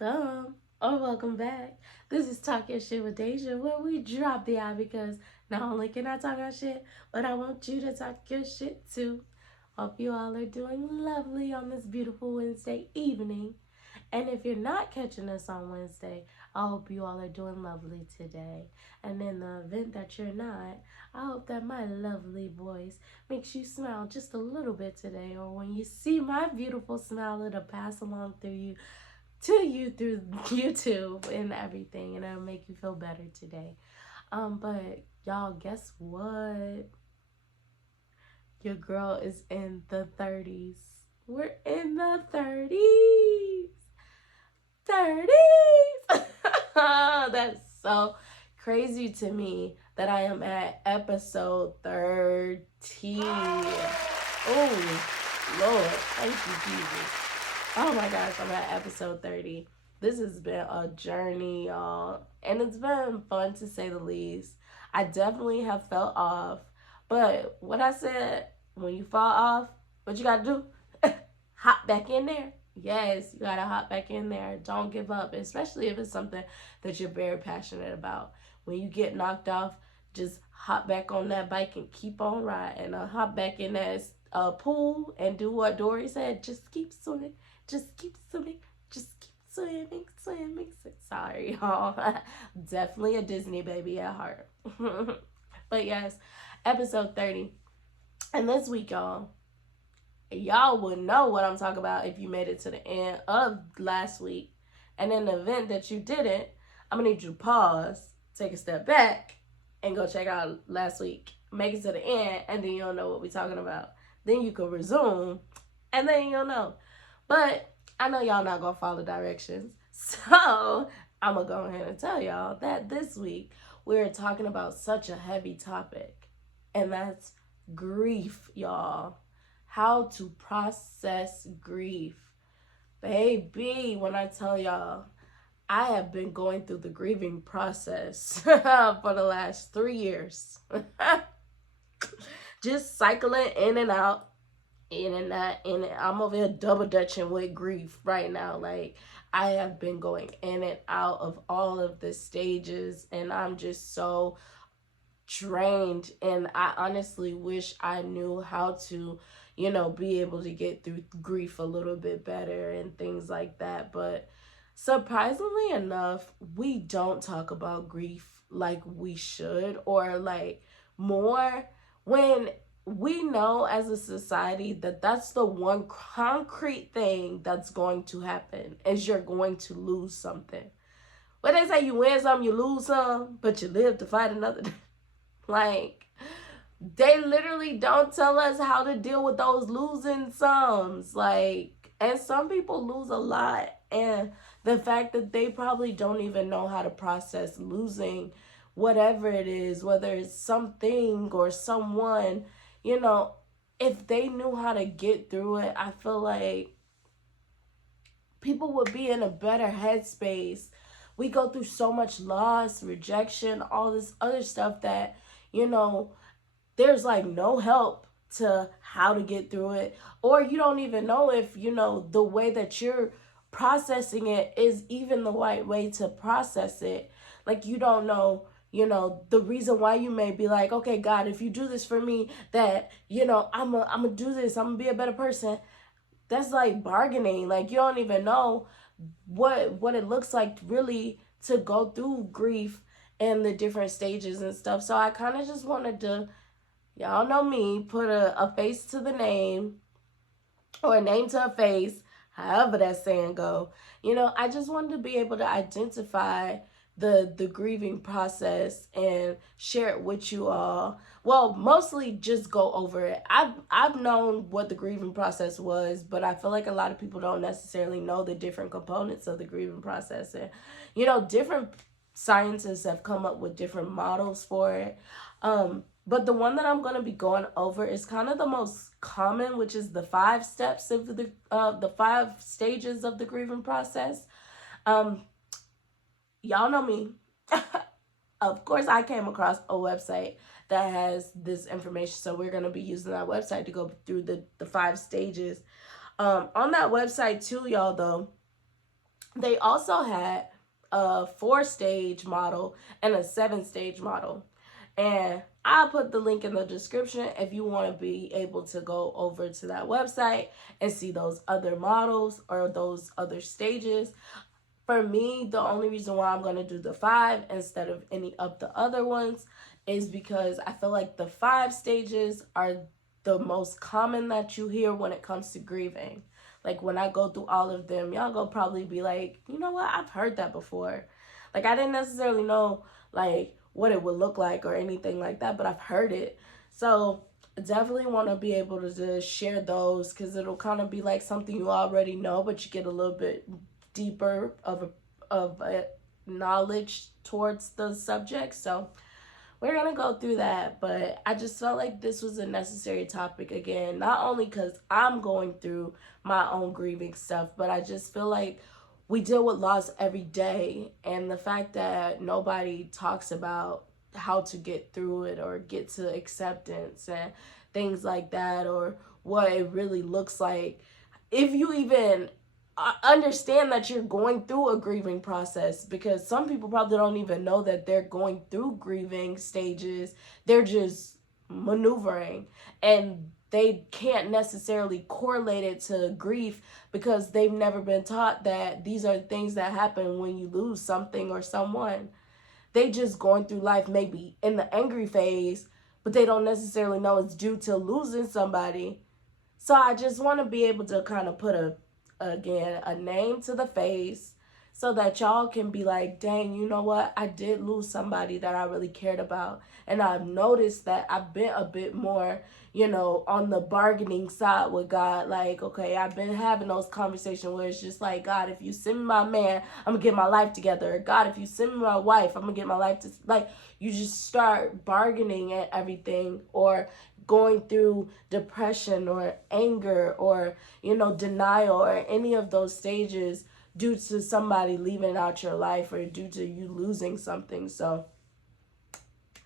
Welcome or welcome back. This is Talk Your Shit with Deja, where we drop the eye because not only can I talk our shit, but I want you to talk your shit too. Hope you all are doing lovely on this beautiful Wednesday evening. And if you're not catching us on Wednesday, I hope you all are doing lovely today. And in the event that you're not, I hope that my lovely voice makes you smile just a little bit today. Or when you see my beautiful smile, it'll pass along through you to you through YouTube and everything, and it'll make you feel better today. But y'all, guess what? Your girl is in the 30s. We're in the 30s. 30s. That's so crazy to me that I am at episode 30. Oh, Lord. Thank you, Jesus. Oh my gosh, I'm at episode 30. This has been a journey, y'all. And it's been fun to say the least. I definitely have felt off. But what I said, when you fall off, what you gotta do? Hop back in there. Yes, you gotta hop back in there. Don't give up, especially if it's something that you're very passionate about. When you get knocked off, just hop back on that bike and keep on riding. Or hop back in that pool and do what Dory said. Just keep swimming. Just keep swimming. Just keep swimming, swimming. Sorry, y'all. Definitely a Disney baby at heart. But yes, episode 30. And this week, y'all would know what I'm talking about if you made it to the end of last week. And in the event that you didn't, I'm going to need you to pause, take a step back, and go check out last week. Make it to the end, and then you'll know what we're talking about. Then you can resume, and then you'll know. But I know y'all not going to follow directions. So I'm going to go ahead and tell y'all that this week we're talking about such a heavy topic. And that's grief, y'all. How to process grief. Baby, when I tell y'all, I have been going through the grieving process for the last 3 years. Just cycling in and out, in and out, in and I'm over here double dutching with grief right now. Like, I have been going in and out of all of the stages, and I'm just so drained. And I honestly wish I knew how to, be able to get through grief a little bit better and things like that. But surprisingly enough, we don't talk about grief like we should, or like more, when we know as a society that that's the one concrete thing that's going to happen, is you're going to lose something. When they say you win some, you lose some, but you live to fight another day. Like, they literally don't tell us how to deal with those losing sums. Like, and some people lose a lot. And the fact that they probably don't even know how to process losing whatever it is, whether it's something or someone, if they knew how to get through it, I feel like people would be in a better headspace. We go through so much loss, rejection, all this other stuff that, there's like no help to how to get through it. Or you don't even know if, the way that you're processing it is even the right way to process it. Like, you don't know, the reason why you may be like, okay, God, if you do this for me, that, I'm gonna do this, I'm gonna be a better person. That's like bargaining. Like, you don't even know what it looks like really to go through grief and the different stages and stuff. So I kind of just wanted to, y'all know me, put a face to the name, or a name to a face, however that saying go. I just wanted to be able to identify the grieving process and share it with you all. Well, mostly just go over it. I've known what the grieving process was, but I feel like a lot of people don't necessarily know the different components of the grieving process. And different scientists have come up with different models for it. But the one that I'm going to be going over is kind of the most common, which is the 5 steps of the 5 stages of the grieving process. Y'all know me. Of course, I came across a website that has this information, so we're going to be using that website to go through the 5 stages. On that website too, y'all, though, They also had a 4-stage model and a 7-stage model. And I'll put the link in the description if you want to be able to go over to that website and see those other models or those other stages. For me, the only reason why I'm going to do the 5 instead of any of the other ones is because I feel like the 5 stages are the most common that you hear when it comes to grieving. Like when I go through all of them, y'all go probably be like, you know what, I've heard that before. Like I didn't necessarily know like what it would look like or anything like that, but I've heard it. So definitely want to be able to just share those because it'll kind of be like something you already know, but you get a little bit deeper of a knowledge towards the subject. So we're gonna go through that, but I just felt like this was a necessary topic again, not only because I'm going through my own grieving stuff, but I just feel like we deal with loss every day, and the fact that nobody talks about how to get through it or get to acceptance and things like that, or what it really looks like, if you even understand that you're going through a grieving process, because some people probably don't even know that they're going through grieving stages. They're just maneuvering, and they can't necessarily correlate it to grief because they've never been taught that these are things that happen when you lose something or someone. They just going through life maybe in the angry phase, but they don't necessarily know it's due to losing somebody. So I just want to be able to kind of put a name to the face so that y'all can be like, dang, you know what? I did lose somebody that I really cared about. And I've noticed that I've been a bit more, on the bargaining side with God. Like, okay, I've been having those conversations where it's just like, God, if you send me my man, I'm going to get my life together. Or, God, if you send me my wife, I'm going to get my life to, like, you just start bargaining at everything, or going through depression or anger or denial or any of those stages due to somebody leaving out your life or due to you losing something. So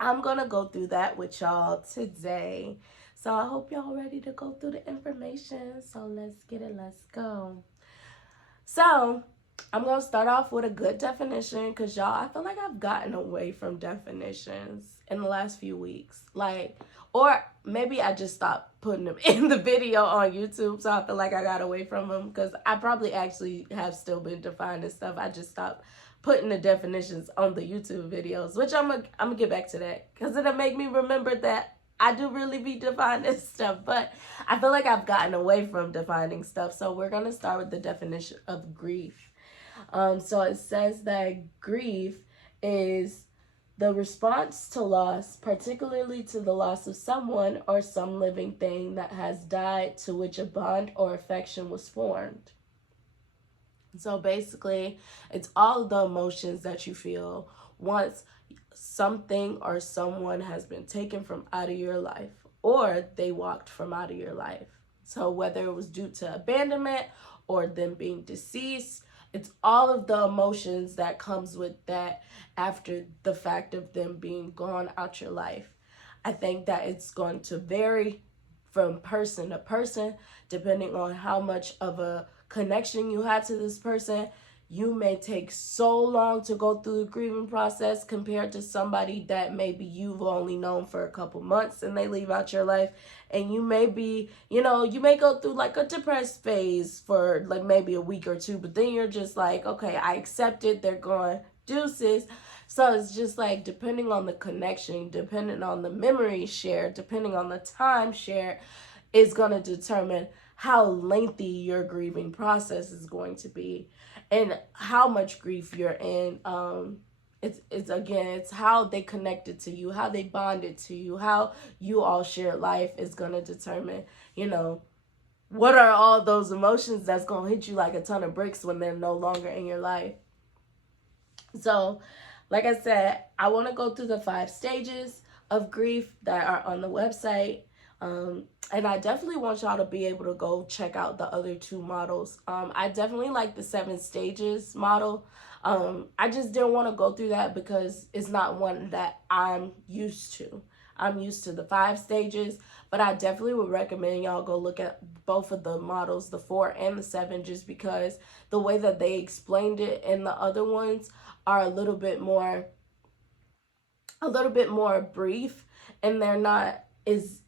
I'm gonna go through that with y'all today. So I hope y'all ready to go through the information. So let's get it, let's go. So I'm going to start off with a good definition because, y'all, I feel like I've gotten away from definitions in the last few weeks. Or maybe I just stopped putting them in the video on YouTube, so I feel like I got away from them because I probably actually have still been defining stuff. I just stopped putting the definitions on the YouTube videos, which I'm gonna get back to that because it'll make me remember that I do really be defining stuff, but I feel like I've gotten away from defining stuff. So we're going to start with the definition of grief. So it says that grief is the response to loss, particularly to the loss of someone or some living thing that has died, to which a bond or affection was formed. So basically, it's all of the emotions that you feel once something or someone has been taken from out of your life or they walked from out of your life. So whether it was due to abandonment or them being deceased, it's all of the emotions that comes with that after the fact of them being gone out your life. I think that it's going to vary from person to person depending on how much of a connection you had to this person. You may take so long to go through the grieving process compared to somebody that maybe you've only known for a couple months and they leave out your life. And you may be, you may go through like a depressed phase for like maybe a week or two, but then you're just like, okay, I accept it. They're gone, deuces. So it's just like depending on the connection, depending on the memory shared, depending on the time shared, is going to determine how lengthy your grieving process is going to be and how much grief you're in. It's how they connected to you, how they bonded to you, how you all share life is going to determine, what are all those emotions that's going to hit you like a ton of bricks when they're no longer in your life. So, like I said, I want to go through the 5 stages of grief that are on the website. And I definitely want y'all to be able to go check out the other 2 models. I definitely like the 7 stages model. I just didn't want to go through that because it's not one that I'm used to. I'm used to the 5 stages, but I definitely would recommend y'all go look at both of the models, the 4 and the 7, just because the way that they explained it in the other ones are a little bit more brief, and they're not as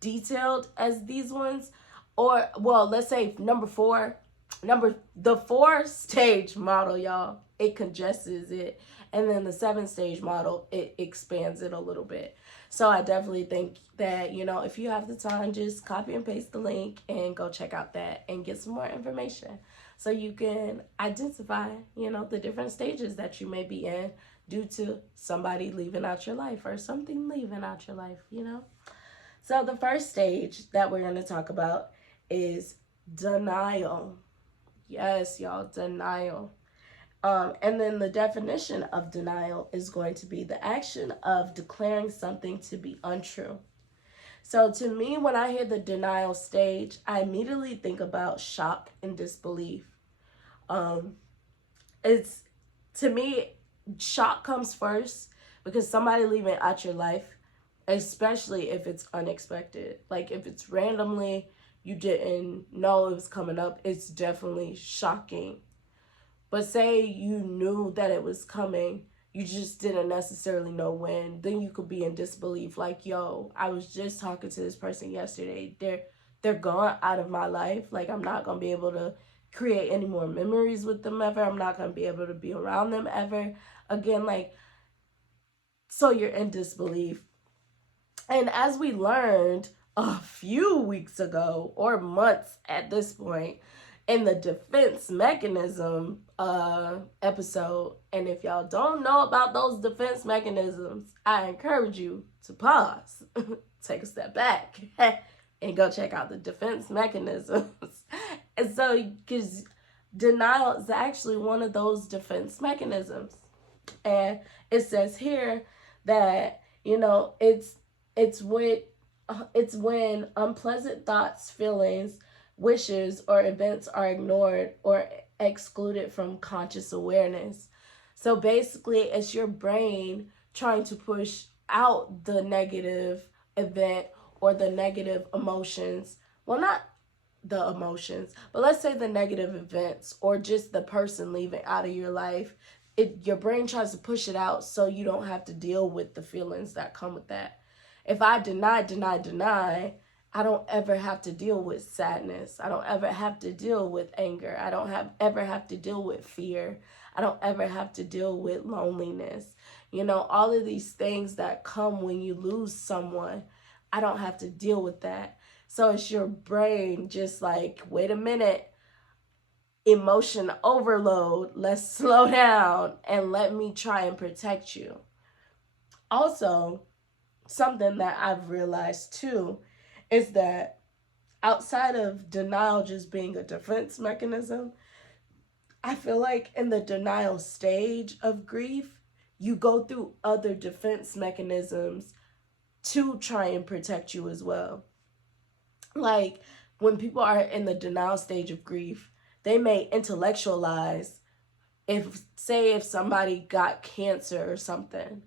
detailed as these ones. Or, well, let's say the 4 stage model, y'all, it congests it, and then the 7 stage model, it expands it a little bit. So I definitely think that, if you have the time, just copy and paste the link and go check out that and get some more information so you can identify, the different stages that you may be in due to somebody leaving out your life or something leaving out your life. So the first stage that we're going to talk about is denial. Yes, y'all, denial. And then the definition of denial is going to be the action of declaring something to be untrue. So to me, when I hear the denial stage, I immediately think about shock and disbelief. It's to me, shock comes first because somebody leaving out your life, especially if it's unexpected, like if it's randomly, you didn't know it was coming up, it's definitely shocking. But say you knew that it was coming, you just didn't necessarily know when, then you could be in disbelief, like, yo, I was just talking to this person yesterday, they're gone out of my life, like I'm not gonna be able to create any more memories with them ever, I'm not gonna be able to be around them ever again, like, so you're in disbelief. And as we learned a few weeks ago, or months at this point, in the defense mechanism episode, and if y'all don't know about those defense mechanisms, I encourage you to pause, take a step back, and go check out the defense mechanisms. And so, because denial is actually one of those defense mechanisms. And it says here that, it's when unpleasant thoughts, feelings, wishes, or events are ignored or excluded from conscious awareness. So basically, it's your brain trying to push out the negative event or the negative emotions. Well, not the emotions, but let's say the negative events or just the person leaving out of your life. Your brain tries to push it out so you don't have to deal with the feelings that come with that. If I deny, I don't ever have to deal with sadness. I don't ever have to deal with anger. I don't ever have to deal with fear. I don't ever have to deal with loneliness. All of these things that come when you lose someone, I don't have to deal with that. So it's your brain just like, wait a minute, emotion overload, let's slow down and let me try and protect you. Also, something that I've realized too is that outside of denial just being a defense mechanism, I feel like in the denial stage of grief, you go through other defense mechanisms to try and protect you as well. Like when people are in the denial stage of grief, they may intellectualize, if somebody got cancer or something,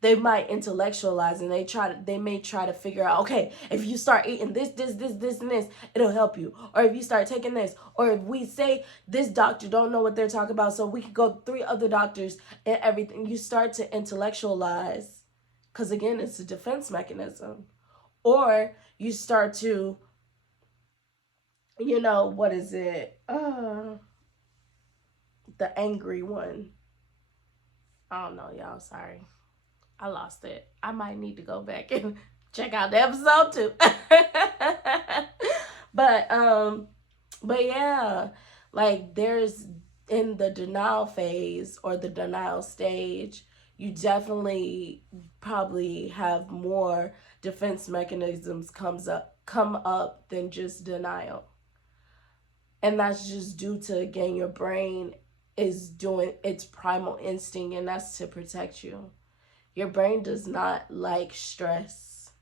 they might intellectualize and they may try to figure out, okay, if you start eating this, and this, it'll help you. Or if you start taking this, or if we say this doctor don't know what they're talking about, so we could go 3 other doctors and everything. You start to intellectualize, because again, it's a defense mechanism. Or you start to, what is it? The angry one. I don't know, y'all. Sorry. I lost it. I might need to go back and check out the episode too. but yeah, like there's in the denial phase or the denial stage, you definitely probably have more defense mechanisms come up than just denial. And that's just due to, again, your brain is doing its primal instinct, and that's to protect you. Your brain does not like stress.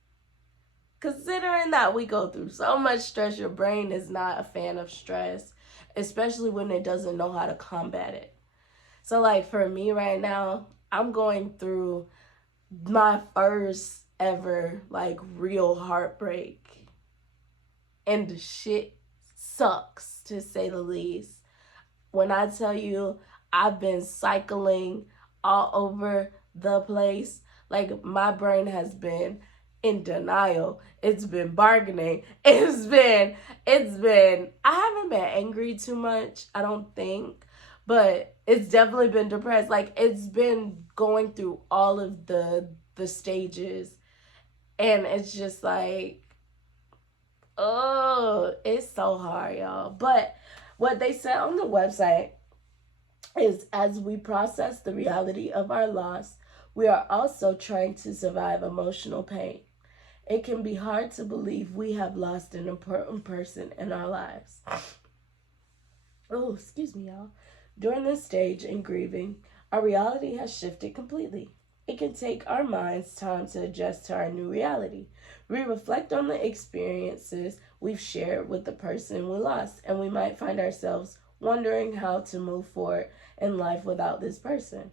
Considering that we go through so much stress, your brain is not a fan of stress, especially when it doesn't know how to combat it. So like for me right now, I'm going through my first ever like real heartbreak. And the shit sucks, to say the least. When I tell you I've been cycling all over the place, like my brain has been in denial. It's been bargaining. It's been I haven't been angry too much, I don't think, but it's definitely been depressed. Like it's been going through all of the stages, and it's just like, oh, it's so hard, y'all. But what they said on the website is, as we process the reality of our loss, we are also trying to survive emotional pain. It can be hard to believe we have lost an important person in our lives. Oh, excuse me, y'all. During this stage in grieving, our reality has shifted completely. It can take our minds time to adjust to our new reality. We reflect on the experiences we've shared with the person we lost, and we might find ourselves wondering how to move forward in life without this person.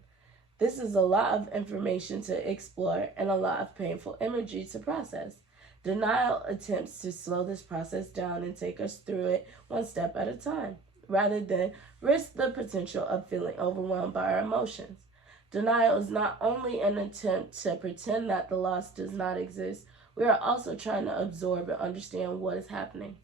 This is a lot of information to explore and a lot of painful imagery to process. Denial attempts to slow this process down and take us through it one step at a time, rather than risk the potential of feeling overwhelmed by our emotions. Denial is not only an attempt to pretend that the loss does not exist, we are also trying to absorb and understand what is happening.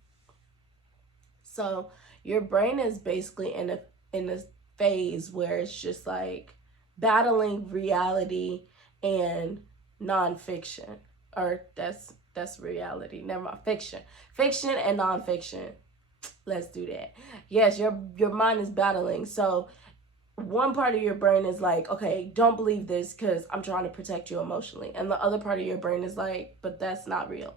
So your brain is basically in a phase where it's just like battling reality and nonfiction. Or that's reality. Never mind, fiction. Fiction and nonfiction. Let's do that. Yes, your mind is battling. So one part of your brain is like, okay, don't believe this because I'm trying to protect you emotionally. And the other part of your brain is like, but that's not real.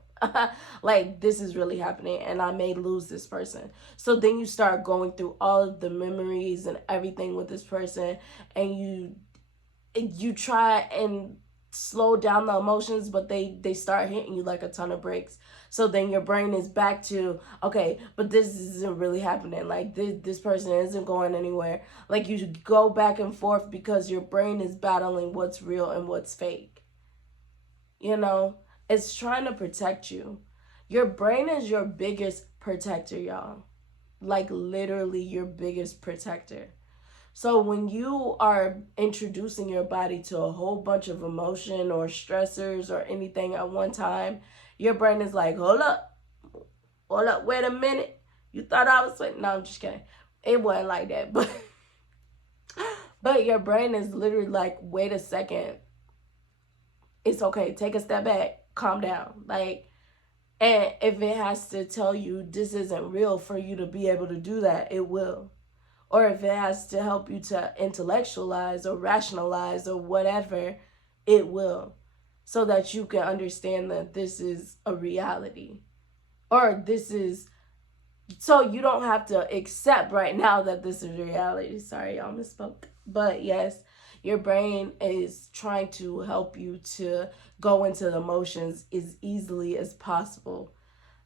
Like, this is really happening and I may lose this person. So then you start going through all of the memories and everything with this person, and you try and slow down the emotions, but they start hitting you like a ton of bricks. So then your brain is back to, okay, but this isn't really happening. Like this person isn't going anywhere. Like you go back and forth because your brain is battling what's real and what's fake. You know, it's trying to protect you. Your brain is your biggest protector, y'all. Like literally your biggest protector. So when you are introducing your body to a whole bunch of emotion or stressors or anything at one time, your brain is like, hold up, wait a minute. You thought I was sweating? No, I'm just kidding. It wasn't like that, but your brain is literally like, wait a second. It's okay. Take a step back. Calm down. Like, and if it has to tell you this isn't real for you to be able to do that, it will. Or if it has to help you to intellectualize or rationalize or whatever, it will. So that you can understand that this is a reality. Or this is, so you don't have to accept right now that this is reality. Sorry, y'all misspoke. But yes, your brain is trying to help you to go into the emotions as easily as possible.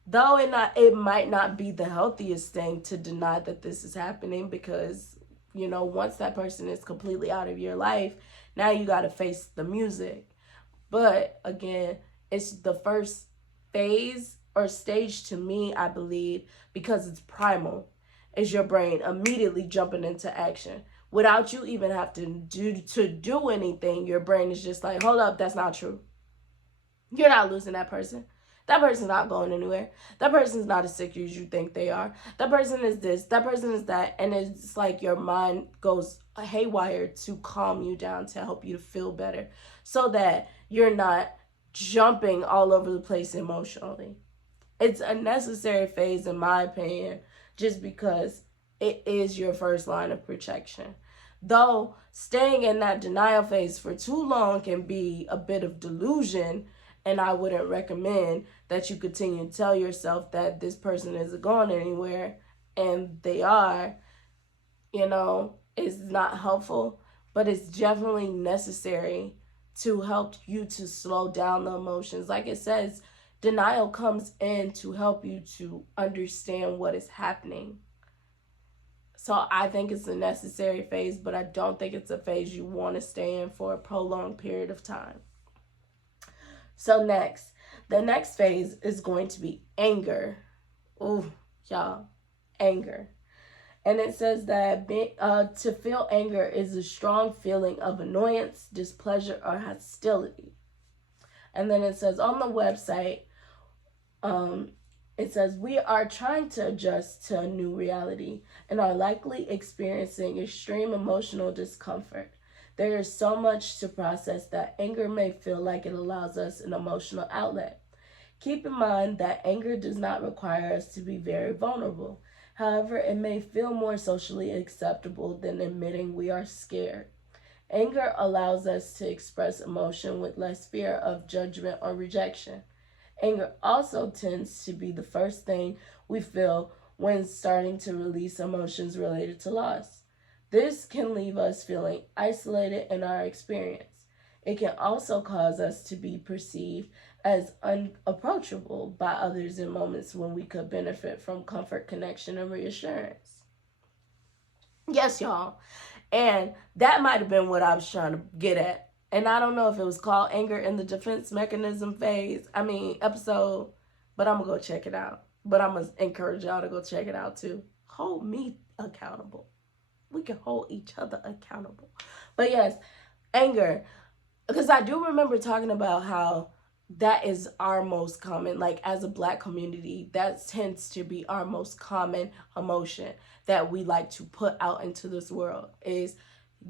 Though it might not be the healthiest thing to deny that this is happening, because once that person is completely out of your life, now you got to face the music. But again, it's the first phase or stage to me, I believe, because it's primal. Is your brain immediately jumping into action without you even have to do anything? Your brain is just like, hold up, that's not true. You're not losing that person. That person's not going anywhere. That person's not as sick as you think they are. That person is this. That person is that. And it's like your mind goes haywire to calm you down, to help you to feel better, so that you're not jumping all over the place emotionally. It's a necessary phase, in my opinion, just because it is your first line of protection. Though staying in that denial phase for too long can be a bit of delusion, and I wouldn't recommend that you continue to tell yourself that this person isn't going anywhere, and they are. It's not helpful, but it's definitely necessary to help you to slow down the emotions. Like it says, denial comes in to help you to understand what is happening. So I think it's a necessary phase, but I don't think it's a phase you want to stay in for a prolonged period of time. So the next phase is going to be anger. Ooh, y'all, anger. And it says that to feel anger is a strong feeling of annoyance, displeasure, or hostility. And then it says on the website, um, it says we are trying to adjust to a new reality and are likely experiencing extreme emotional discomfort. There is so much to process that anger may feel like it allows us an emotional outlet. Keep in mind that anger does not require us to be very vulnerable. However, it may feel more socially acceptable than admitting we are scared. Anger allows us to express emotion with less fear of judgment or rejection. Anger also tends to be the first thing we feel when starting to release emotions related to loss. This can leave us feeling isolated in our experience. It can also cause us to be perceived as unapproachable by others in moments when we could benefit from comfort, connection, and reassurance. Yes, y'all. And that might have been what I was trying to get at. And I don't know if it was called anger in the defense mechanism phase. I mean, episode, but I'm going to go check it out. But I'm going to encourage y'all to go check it out too. Hold me accountable. We can hold each other accountable. But yes, anger. Because I do remember talking about how that is our most common, like as a Black community, that tends to be our most common emotion that we like to put out into this world. Is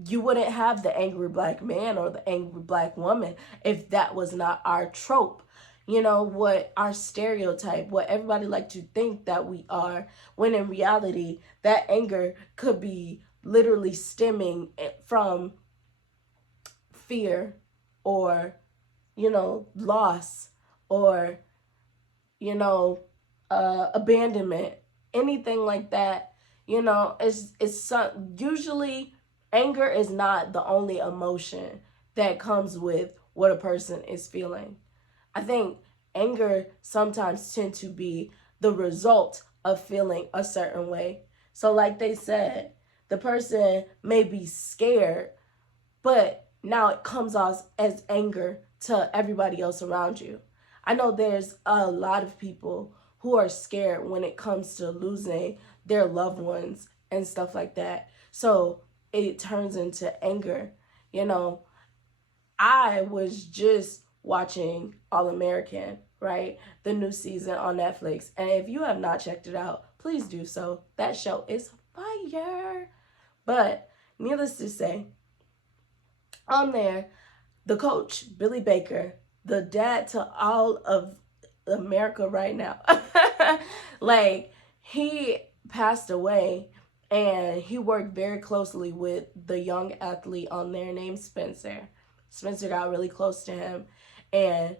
you wouldn't have the angry Black man or the angry Black woman if that was not our trope. You know, what our stereotype, what everybody like to think that we are, when in reality that anger could be literally stemming from fear, or loss, or abandonment, anything like that. Usually anger is not the only emotion that comes with what a person is feeling. I think anger sometimes tend to be the result of feeling a certain way. So like they said, the person may be scared, but now it comes off as anger to everybody else around you. I know there's a lot of people who are scared when it comes to losing their loved ones and stuff like that. So it turns into anger. You know, I was just watching All American, right? The new season on Netflix. And if you have not checked it out, please do so. That show is fire. But needless to say, on there, the coach, Billy Baker, the dad to all of America right now, like, he passed away, and he worked very closely with the young athlete on there named Spencer. Spencer got really close to him, and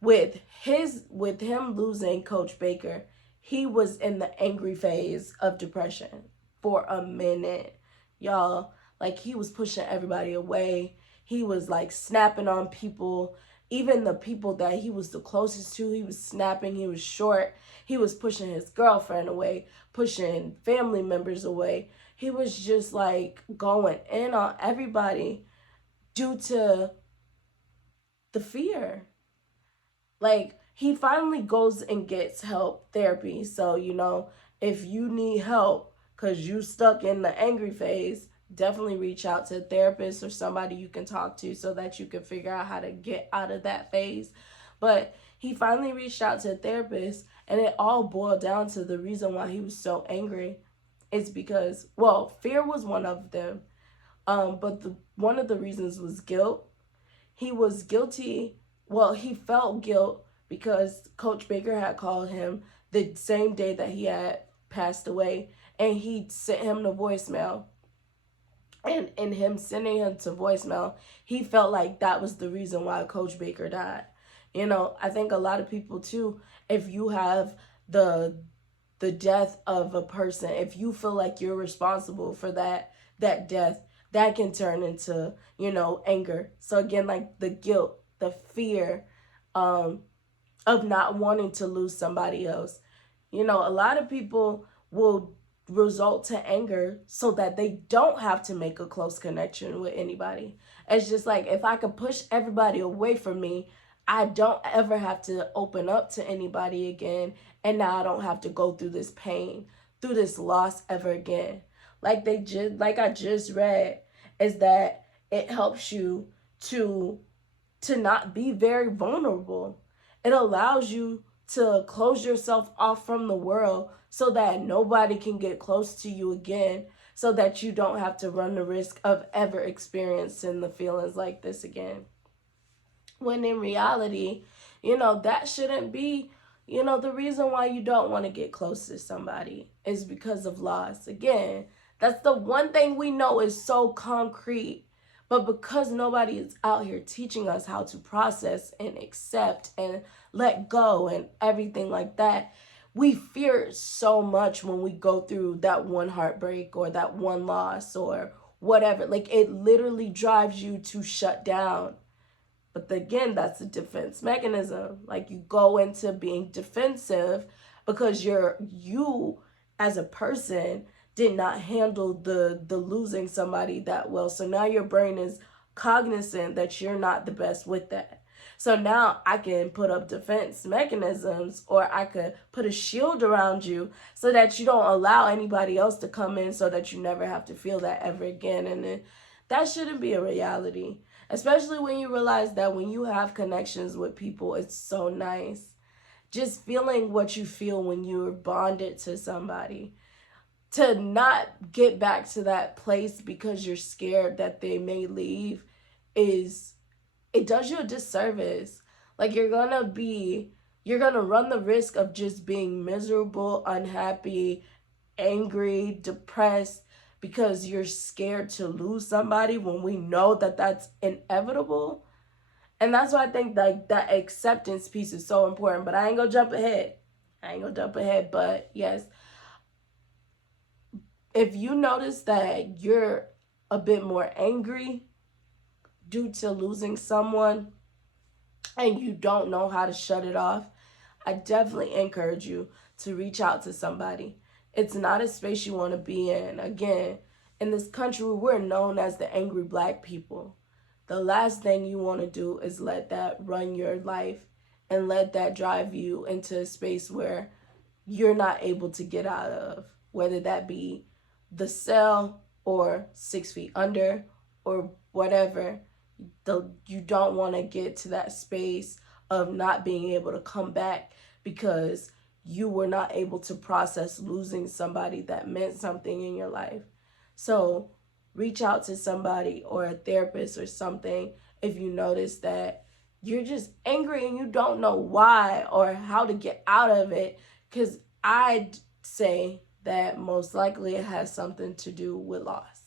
with him losing Coach Baker, he was in the angry phase of depression for a minute, y'all. Like, he was pushing everybody away. He was like snapping on people, even the people that he was the closest to. He was snapping. He was short. He was pushing his girlfriend away, pushing family members away. He was just like going in on everybody due to the fear. Like, he finally goes and gets help, therapy. So, if you need help because you stuck in the angry phase, definitely reach out to a therapist or somebody you can talk to so that you can figure out how to get out of that phase. But he finally reached out to a therapist, and it all boiled down to the reason why he was so angry. It's because, well, fear was one of them. But one of the reasons was guilt. He was guilty. Well, he felt guilt because Coach Baker had called him the same day that he had passed away, and he sent him the voicemail. And in him sending him to voicemail, he felt like that was the reason why Coach Baker died. I think a lot of people too, if you have the death of a person, if you feel like you're responsible for that death, that can turn into, anger. So again, like the guilt, the fear of not wanting to lose somebody else. A lot of people will result to anger so that they don't have to make a close connection with anybody. It's just like, if I can push everybody away from me, I don't ever have to open up to anybody again, and now I don't have to go through this pain, through this loss ever again. Like I just read, is that it helps you to not be very vulnerable. It allows you to close yourself off from the world so that nobody can get close to you again, so that you don't have to run the risk of ever experiencing the feelings like this again. When in reality, that shouldn't be, the reason why you don't want to get close to somebody is because of loss. Again, that's the one thing we know is so concrete. But because nobody is out here teaching us how to process and accept and let go and everything like that, we fear it so much when we go through that one heartbreak or that one loss or whatever. Like, it literally drives you to shut down. But again, that's a defense mechanism. Like, you go into being defensive because you as a person did not handle the losing somebody that well. So now your brain is cognizant that you're not the best with that. So now I can put up defense mechanisms, or I could put a shield around you so that you don't allow anybody else to come in, so that you never have to feel that ever again. And then that shouldn't be a reality. Especially when you realize that when you have connections with people, it's so nice. Just feeling what you feel when you're bonded to somebody. To not get back to that place because you're scared that they may leave it does you a disservice. Like, you're gonna run the risk of just being miserable, unhappy, angry, depressed, because you're scared to lose somebody when we know that that's inevitable. And that's why I think like that acceptance piece is so important. But I ain't gonna jump ahead. But yes, if you notice that you're a bit more angry due to losing someone and you don't know how to shut it off, I definitely encourage you to reach out to somebody. It's not a space you want to be in. Again, in this country, we're known as the angry Black people. The last thing you want to do is let that run your life and let that drive you into a space where you're not able to get out of, whether that be the cell or 6 feet under or whatever. You don't want to get to that space of not being able to come back because you were not able to process losing somebody that meant something in your life. So reach out to somebody or a therapist or something if you notice that you're just angry and you don't know why or how to get out of it, because I'd say that most likely it has something to do with loss.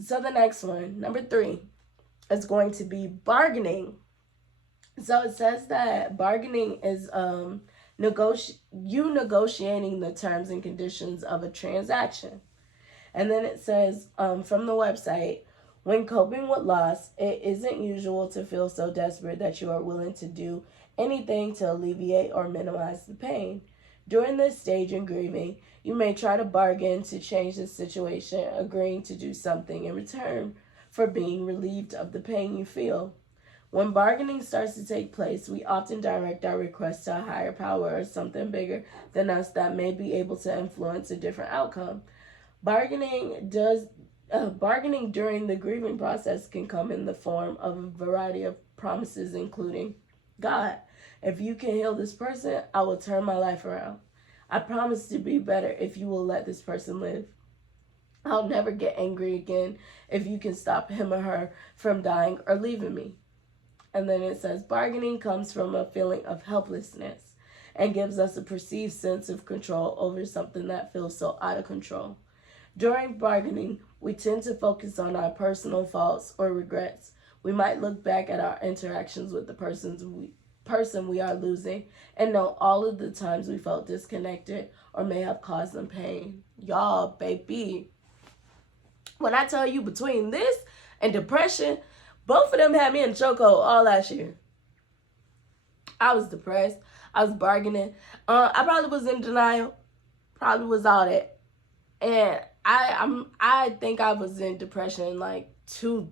So the next one, number 3, is going to be bargaining. So it says that bargaining is negotiating the terms and conditions of a transaction. And then it says from the website, when coping with loss, it isn't usual to feel so desperate that you are willing to do anything to alleviate or minimize the pain. During this stage in grieving, you may try to bargain to change the situation, agreeing to do something in return for being relieved of the pain you feel. When bargaining starts to take place, we often direct our request to a higher power or something bigger than us that may be able to influence a different outcome. Bargaining during the grieving process can come in the form of a variety of promises, including, God, if you can heal this person, I will turn my life around. I promise to be better if you will let this person live. I'll never get angry again if you can stop him or her from dying or leaving me. And then it says, bargaining comes from a feeling of helplessness and gives us a perceived sense of control over something that feels so out of control. During bargaining, we tend to focus on our personal faults or regrets. We might look back at our interactions with the person we are losing and know all of the times we felt disconnected or may have caused them pain. Y'all, baby, when I tell you, between this and depression, both of them had me in chokehold all last year. I was depressed. I was bargaining. I probably was in denial. Probably was all that. And I think I was in depression like two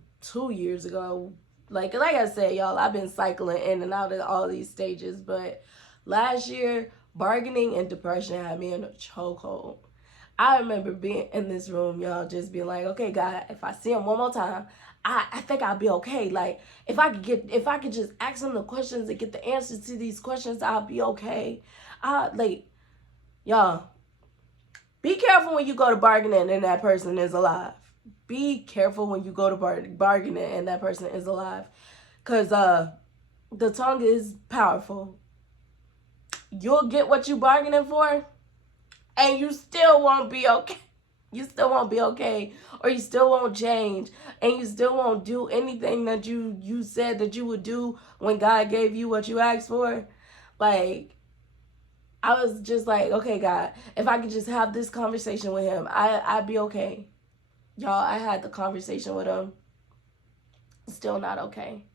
years ago, like I said, y'all, I've been cycling in and out of all these stages, but last year, bargaining and depression had me in a chokehold. I remember being in this room, y'all, just being like, okay, God, if I see him one more time, I think I'll be okay. Like, if I could just ask him the questions and get the answers to these questions, I'll be okay. Like, y'all, be careful when you go to bargaining and that person is alive. Be careful when you go to bargaining and that person is alive. Because the tongue is powerful. You'll get what you bargaining for, and you still won't be okay. You still won't be okay, or you still won't change, and you still won't do anything that you said that you would do when God gave you what you asked for. Like, I was just like, okay, God, if I could just have this conversation with him, I'd be okay. Y'all, I had the conversation with him. Still not okay.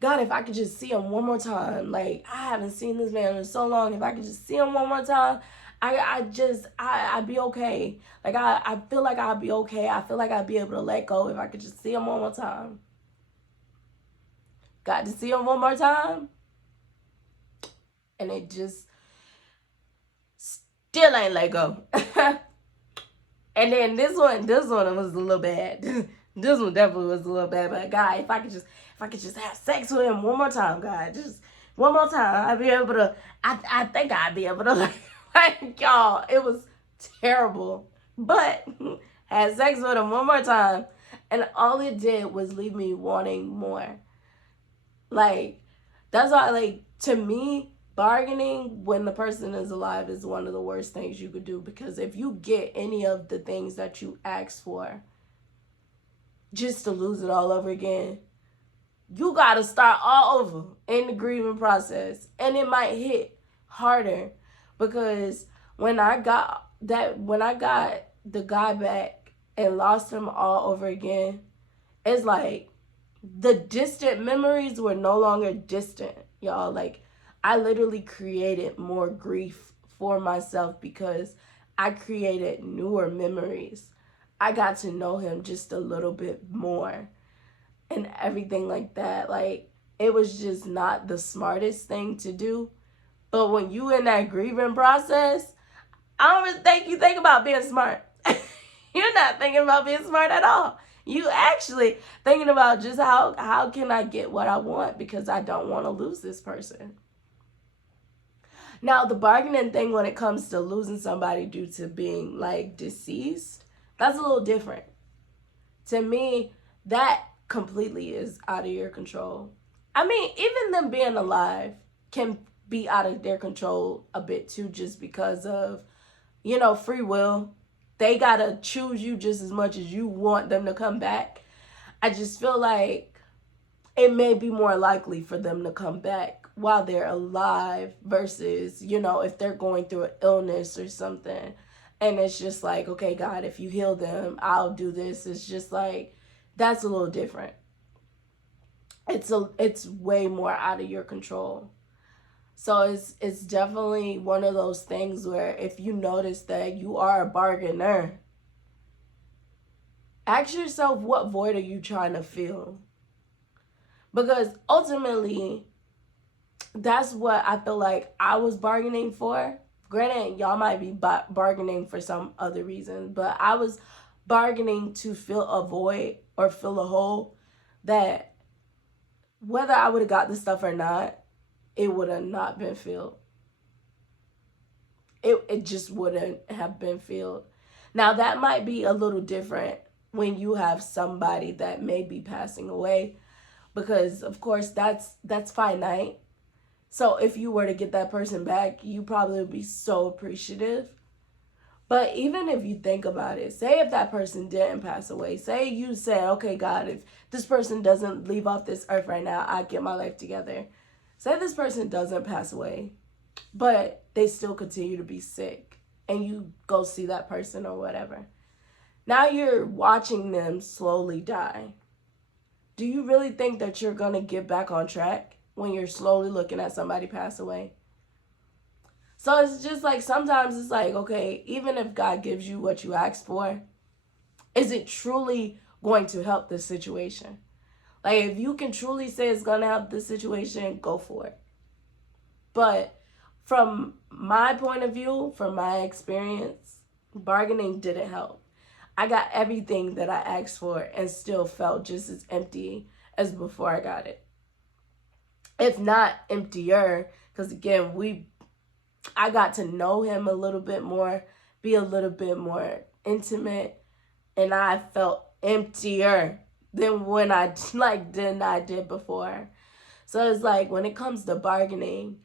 God, if I could just see him one more time. Like, I haven't seen this man in so long. If I could just see him one more time, I'd be okay. Like, I feel like I'd be okay. I feel like I'd be able to let go if I could just see him one more time. Got to see him one more time. And it just still ain't let go. And then this one was a little bad. This one definitely was a little bad. But God, if I could just have sex with him one more time, God, just one more time, I'd be able to. I think I'd be able to. Like, y'all, it was terrible. But had sex with him one more time, and all it did was leave me wanting more. Like, that's why, like, to me, bargaining when the person is alive is one of the worst things you could do, because if you get any of the things that you asked for just to lose it all over again, you got to start all over in the grieving process. And it might hit harder, because when I got the guy back and lost him all over again, it's like the distant memories were no longer distant, y'all. Like, I literally created more grief for myself because I created newer memories. I got to know him just a little bit more and everything like that. Like, it was just not the smartest thing to do. But when you in that grieving process, I don't really think you think about being smart. You're not thinking about being smart at all. You actually thinking about just how can I get what I want, because I don't want to lose this person. Now, the bargaining thing when it comes to losing somebody due to being, like, deceased, that's a little different. To me, that completely is out of your control. I mean, even them being alive can be out of their control a bit too, just because of, free will. They gotta choose you just as much as you want them to come back. I just feel like it may be more likely for them to come back while they're alive versus, if they're going through an illness or something. And it's just like, okay, God, if you heal them, I'll do this. It's just like, that's a little different. It's way more out of your control. So it's definitely one of those things where if you notice that you are a bargainer, ask yourself, what void are you trying to fill? Because ultimately, that's what I feel like I was bargaining for. Granted, y'all might be bargaining for some other reason, but I was bargaining to fill a void or fill a hole that whether I would have got the stuff or not, it would have not been filled. It just wouldn't have been filled. Now, that might be a little different when you have somebody that may be passing away, because, of course, that's finite. So if you were to get that person back, you probably would be so appreciative. But even if you think about it, say if that person didn't pass away, say you said, okay, God, if this person doesn't leave off this earth right now, I get my life together. Say this person doesn't pass away, but they still continue to be sick, and you go see that person or whatever. Now you're watching them slowly die. Do you really think that you're going to get back on track when you're slowly looking at somebody pass away? So it's just like, sometimes it's like, okay, even if God gives you what you asked for, is it truly going to help the situation? Like, if you can truly say it's gonna help this situation, go for it. But from my point of view, from my experience, bargaining didn't help. I got everything that I asked for and still felt just as empty as before I got it. If not emptier, because again, I got to know him a little bit more, be a little bit more intimate, and I felt emptier than when I did before. So it's like, when it comes to bargaining,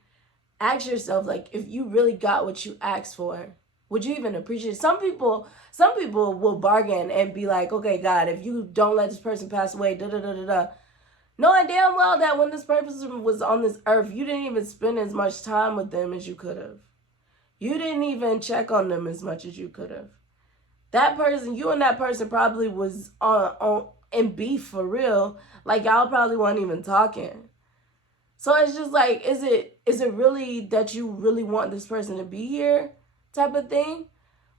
ask yourself, like, if you really got what you asked for, would you even appreciate it? Some people will bargain and be like, okay, God, if you don't let this person pass away, da da da da da. Knowing damn well that when this person was on this earth, you didn't even spend as much time with them as you could have. You didn't even check on them as much as you could have. That person, you and that person probably was on in beef for real. Like, y'all probably weren't even talking. So it's just like, is it really that you really want this person to be here type of thing?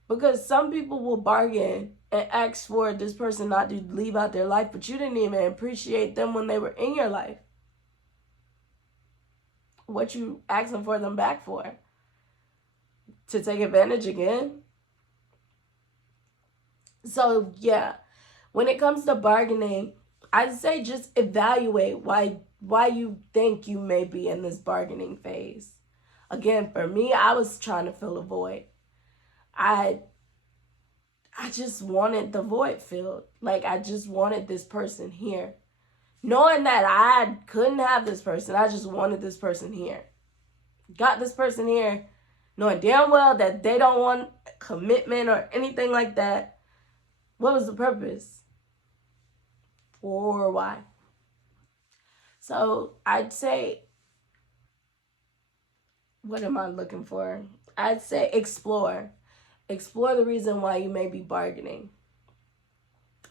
Because some people will bargain and ask for this person not to leave out their life, but you didn't even appreciate them when they were in your life. What you asking for them back for? To take advantage again? So yeah, when it comes to bargaining, I'd say just evaluate why you think you may be in this bargaining phase. Again, for me, I was trying to fill a void. I just wanted the void filled. Like, I just wanted this person here. Knowing that I couldn't have this person, I just wanted this person here. Got this person here, knowing damn well that they don't want commitment or anything like that. What was the purpose? Or why? So I'd say, what am I looking for? I'd say explore. Explore the reason why you may be bargaining.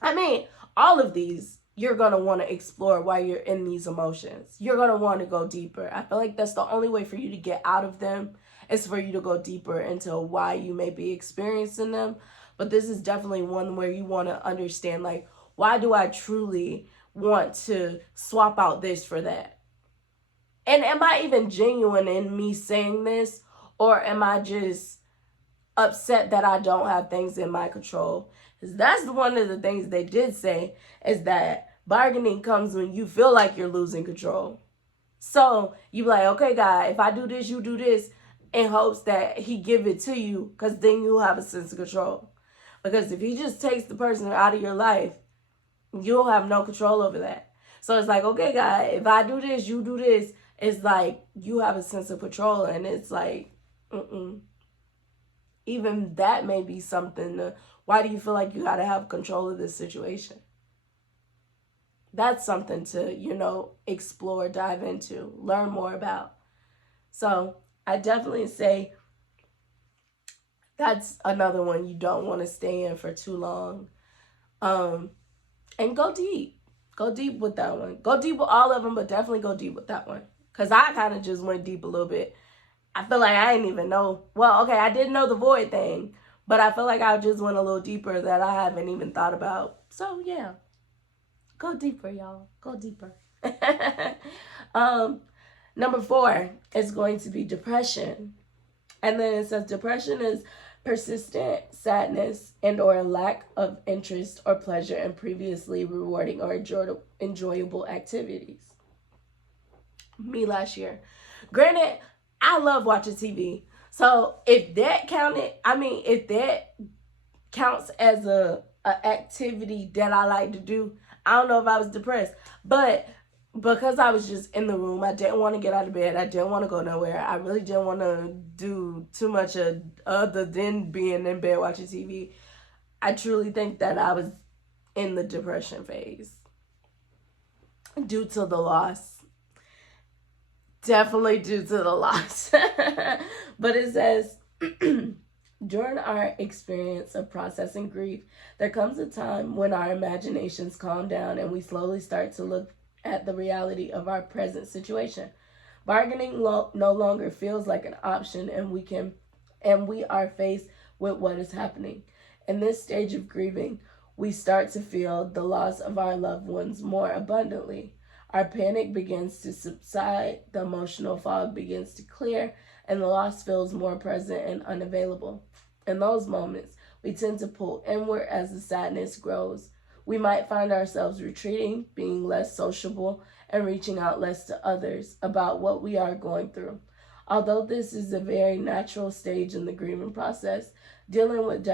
I mean, all of these, you're going to want to explore why you're in these emotions. You're going to want to go deeper. I feel like that's the only way for you to get out of them, is for you to go deeper into why you may be experiencing them. But this is definitely one where you want to understand, like, why do I truly want to swap out this for that? And am I even genuine in me saying this? Or am I just upset that I don't have things in my control? Because that's one of the things they did say, is that bargaining comes when you feel like you're losing control. So you be like, okay, God, if I do this, you do this, in hopes that he give it to you, because then you'll have a sense of control. Because if he just takes the person out of your life, you'll have no control over that. So it's like, okay, God, if I do this, you do this. It's like you have a sense of control, and it's like, even that may be something to, why do you feel like you got to have control of this situation? That's something to, explore, dive into, learn more about. So I definitely say that's another one you don't want to stay in for too long. And go deep. Go deep with that one. Go deep with all of them, but definitely go deep with that one. Because I kind of just went deep a little bit. I feel like I didn't even know. Well, okay, I didn't know the void thing, but I feel like I just went a little deeper that I haven't even thought about. So, yeah. Go deeper, y'all. Go deeper. Number 4 is going to be depression. And then it says depression is persistent sadness and or a lack of interest or pleasure in previously rewarding or enjoyable activities. Me last year. Granted, I love watching TV. So if that counts as a activity that I like to do, I don't know if I was depressed. But because I was just in the room, I didn't want to get out of bed. I didn't want to go nowhere. I really didn't want to do too much other than being in bed watching TV. I truly think that I was in the depression phase due to the loss. Definitely due to the loss. But it says, during our experience of processing grief, there comes a time when our imaginations calm down and we slowly start to look at the reality of our present situation. Bargaining no longer feels like an option, and we are faced with what is happening. In this stage of grieving, we start to feel the loss of our loved ones more abundantly. Our panic begins to subside, the emotional fog begins to clear, and the loss feels more present and unavailable. In those moments, we tend to pull inward as the sadness grows. We might find ourselves retreating, being less sociable, and reaching out less to others about what we are going through. Although this is a very natural stage in the grieving process, dealing with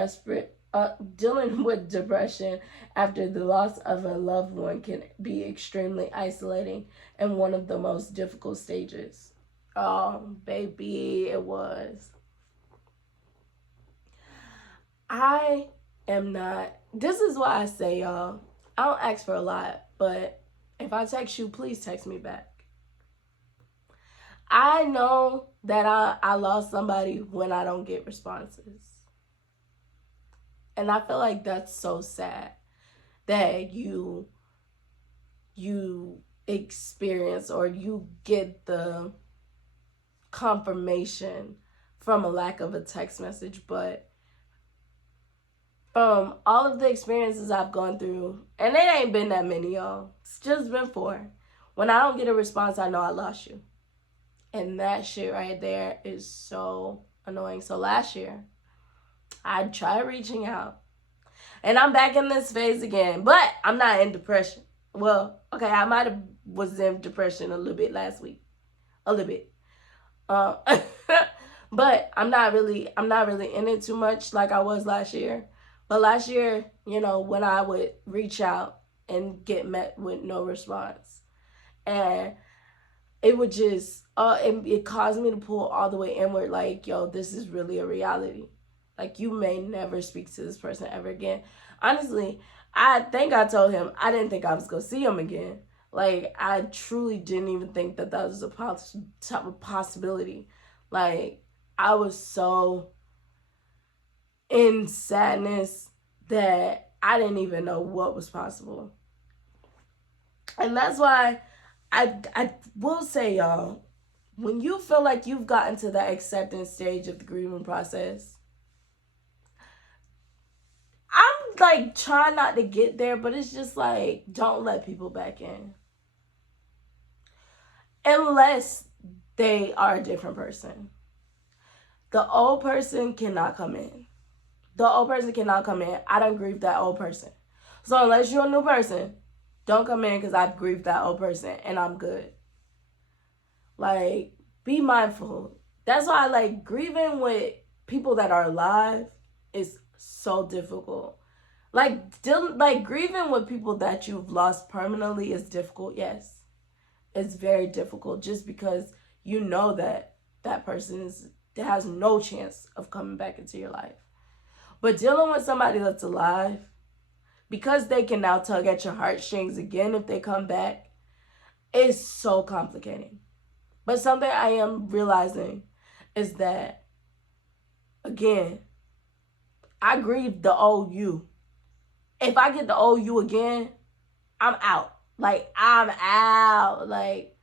dealing with depression after the loss of a loved one can be extremely isolating and one of the most difficult stages. Oh, baby, it was. I am not. This is why I say, y'all, I don't ask for a lot, but if I text you, please text me back. I know that I lost somebody when I don't get responses. And I feel like that's so sad that you experience or you get the confirmation from a lack of a text message. But from all of the experiences I've gone through, and it ain't been that many, y'all, it's just been 4. When I don't get a response, I know I lost you. And that shit right there is so annoying. So last year, I tried reaching out. And I'm back in this phase again. But I'm not in depression. Well, okay, I might have was in depression a little bit last week. A little bit. But I'm not really in it too much like I was last year. But last year, you know, when I would reach out and get met with no response. And it would just it caused me to pull all the way inward, like, yo, this is really a reality. Like, you may never speak to this person ever again. Honestly, I think I told him I didn't think I was gonna see him again. Like, I truly didn't even think that was a type of possibility. Like, I was so in sadness that I didn't even know what was possible. And that's why I will say, y'all, when you feel like you've gotten to that acceptance stage of the grieving process, I'm like trying not to get there, but it's just like, don't let people back in. Unless they are a different person. The old person cannot come in. The old person cannot come in. I done grieved that old person. So unless you're a new person, don't come in because I've grieved that old person and I'm good. Like, be mindful. That's why I like grieving with people that are alive is so difficult. Like, grieving with people that you've lost permanently is difficult, yes. It's very difficult just because you know that that person has no chance of coming back into your life. But dealing with somebody that's alive, because they can now tug at your heartstrings again if they come back, is so complicating. But something I am realizing is that, again, I grieve the old you. If I get the old you again, I'm out. Like, I'm out. Like,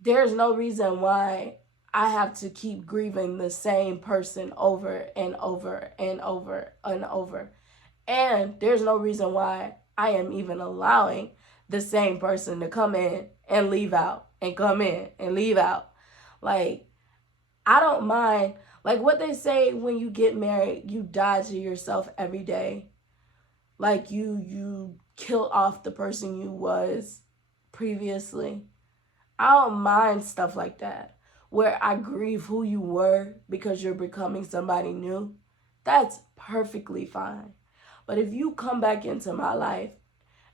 there's no reason why I have to keep grieving the same person over and over and over and over. And there's no reason why I am even allowing the same person to come in and leave out and come in and leave out. Like, I don't mind. Like what they say, when you get married, you die to yourself every day. Like, you kill off the person you was previously. I don't mind stuff like that, where I grieve who you were because you're becoming somebody new. That's perfectly fine. But if you come back into my life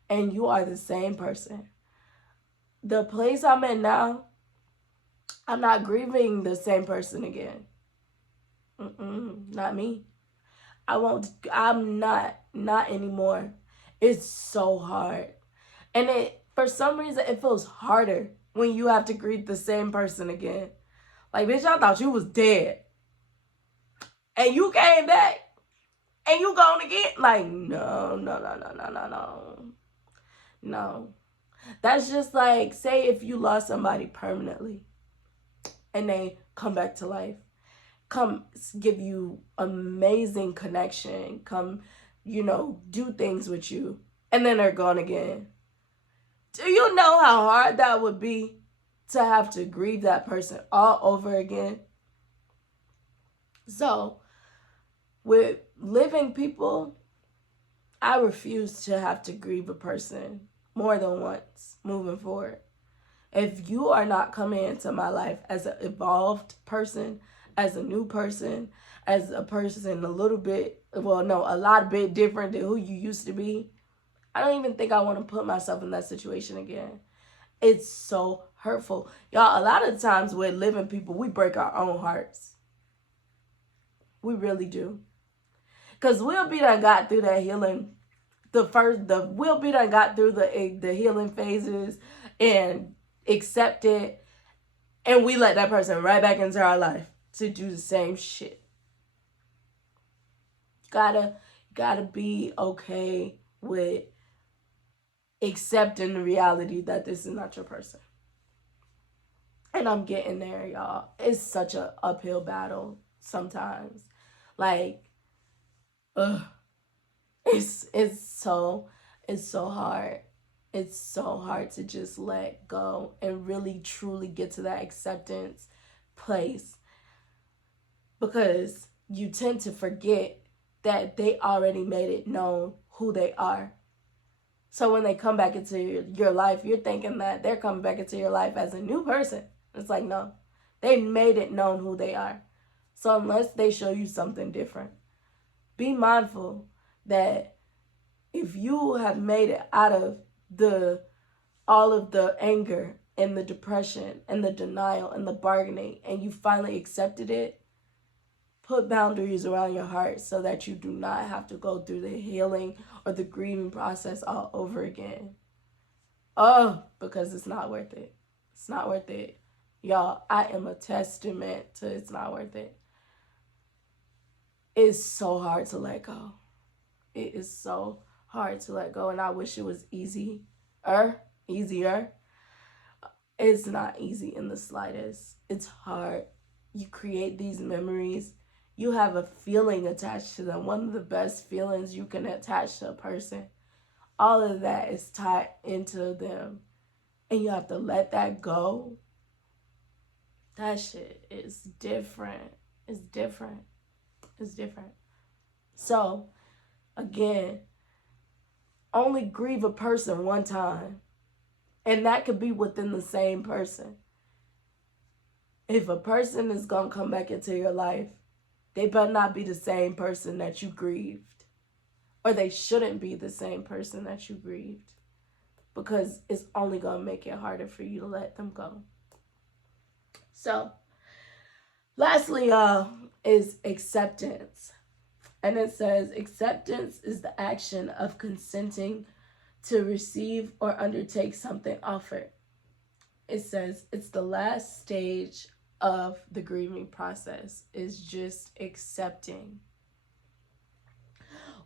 and you are the same person, the place I'm in now, I'm not grieving the same person again. Not me. I'm not anymore. It's so hard. And for some reason, it feels harder when you have to grieve the same person again. Like, bitch, I thought you was dead. And you came back. And you gone again? Like, no. No. That's just like, say if you lost somebody permanently and they come back to life, come give you amazing connection, come do things with you, and then they're gone again. Do you know how hard that would be to have to grieve that person all over again? So, with living people, I refuse to have to grieve a person more than once moving forward. If you are not coming into my life as an evolved person, as a new person, as a person a lot bit different than who you used to be, I don't even think I want to put myself in that situation again. It's so hurtful. Y'all, a lot of times with living people, we break our own hearts. We really do. Because we'll be done got through that healing. We'll be done got through the healing phases and accepted, and we let that person right back into our life to do the same shit. Gotta be okay with accepting the reality that this is not your person. And I'm getting there, y'all. It's such a uphill battle sometimes. Like, ugh. It's so hard. It's so hard to just let go and really truly get to that acceptance place, because you tend to forget that they already made it known who they are. So when they come back into your life, you're thinking that they're coming back into your life as a new person. It's like, no, they made it known who they are. So unless they show you something different, be mindful that if you have made it out of all of the anger and the depression and the denial and the bargaining, and you finally accepted it, put boundaries around your heart so that you do not have to go through the healing or the grieving process all over again. Oh, because it's not worth it. It's not worth it. Y'all, I am a testament to it's not worth it. It's so hard to let go. It is so hard to let go, and I wish it was easier. It's not easy in the slightest. It's hard. You create these memories. You have a feeling attached to them. One of the best feelings you can attach to a person. All of that is tied into them. And you have to let that go. That shit is different. It's different. It's different. So, again, only grieve a person one time. And that could be within the same person. If a person is going to come back into your life, they better not be the same person that you grieved. Or they shouldn't be the same person that you grieved. Because it's only going to make it harder for you to let them go. So, lastly, is acceptance. And it says, acceptance is the action of consenting to receive or undertake something offered. It says it's the last stage of the grieving process, is just accepting.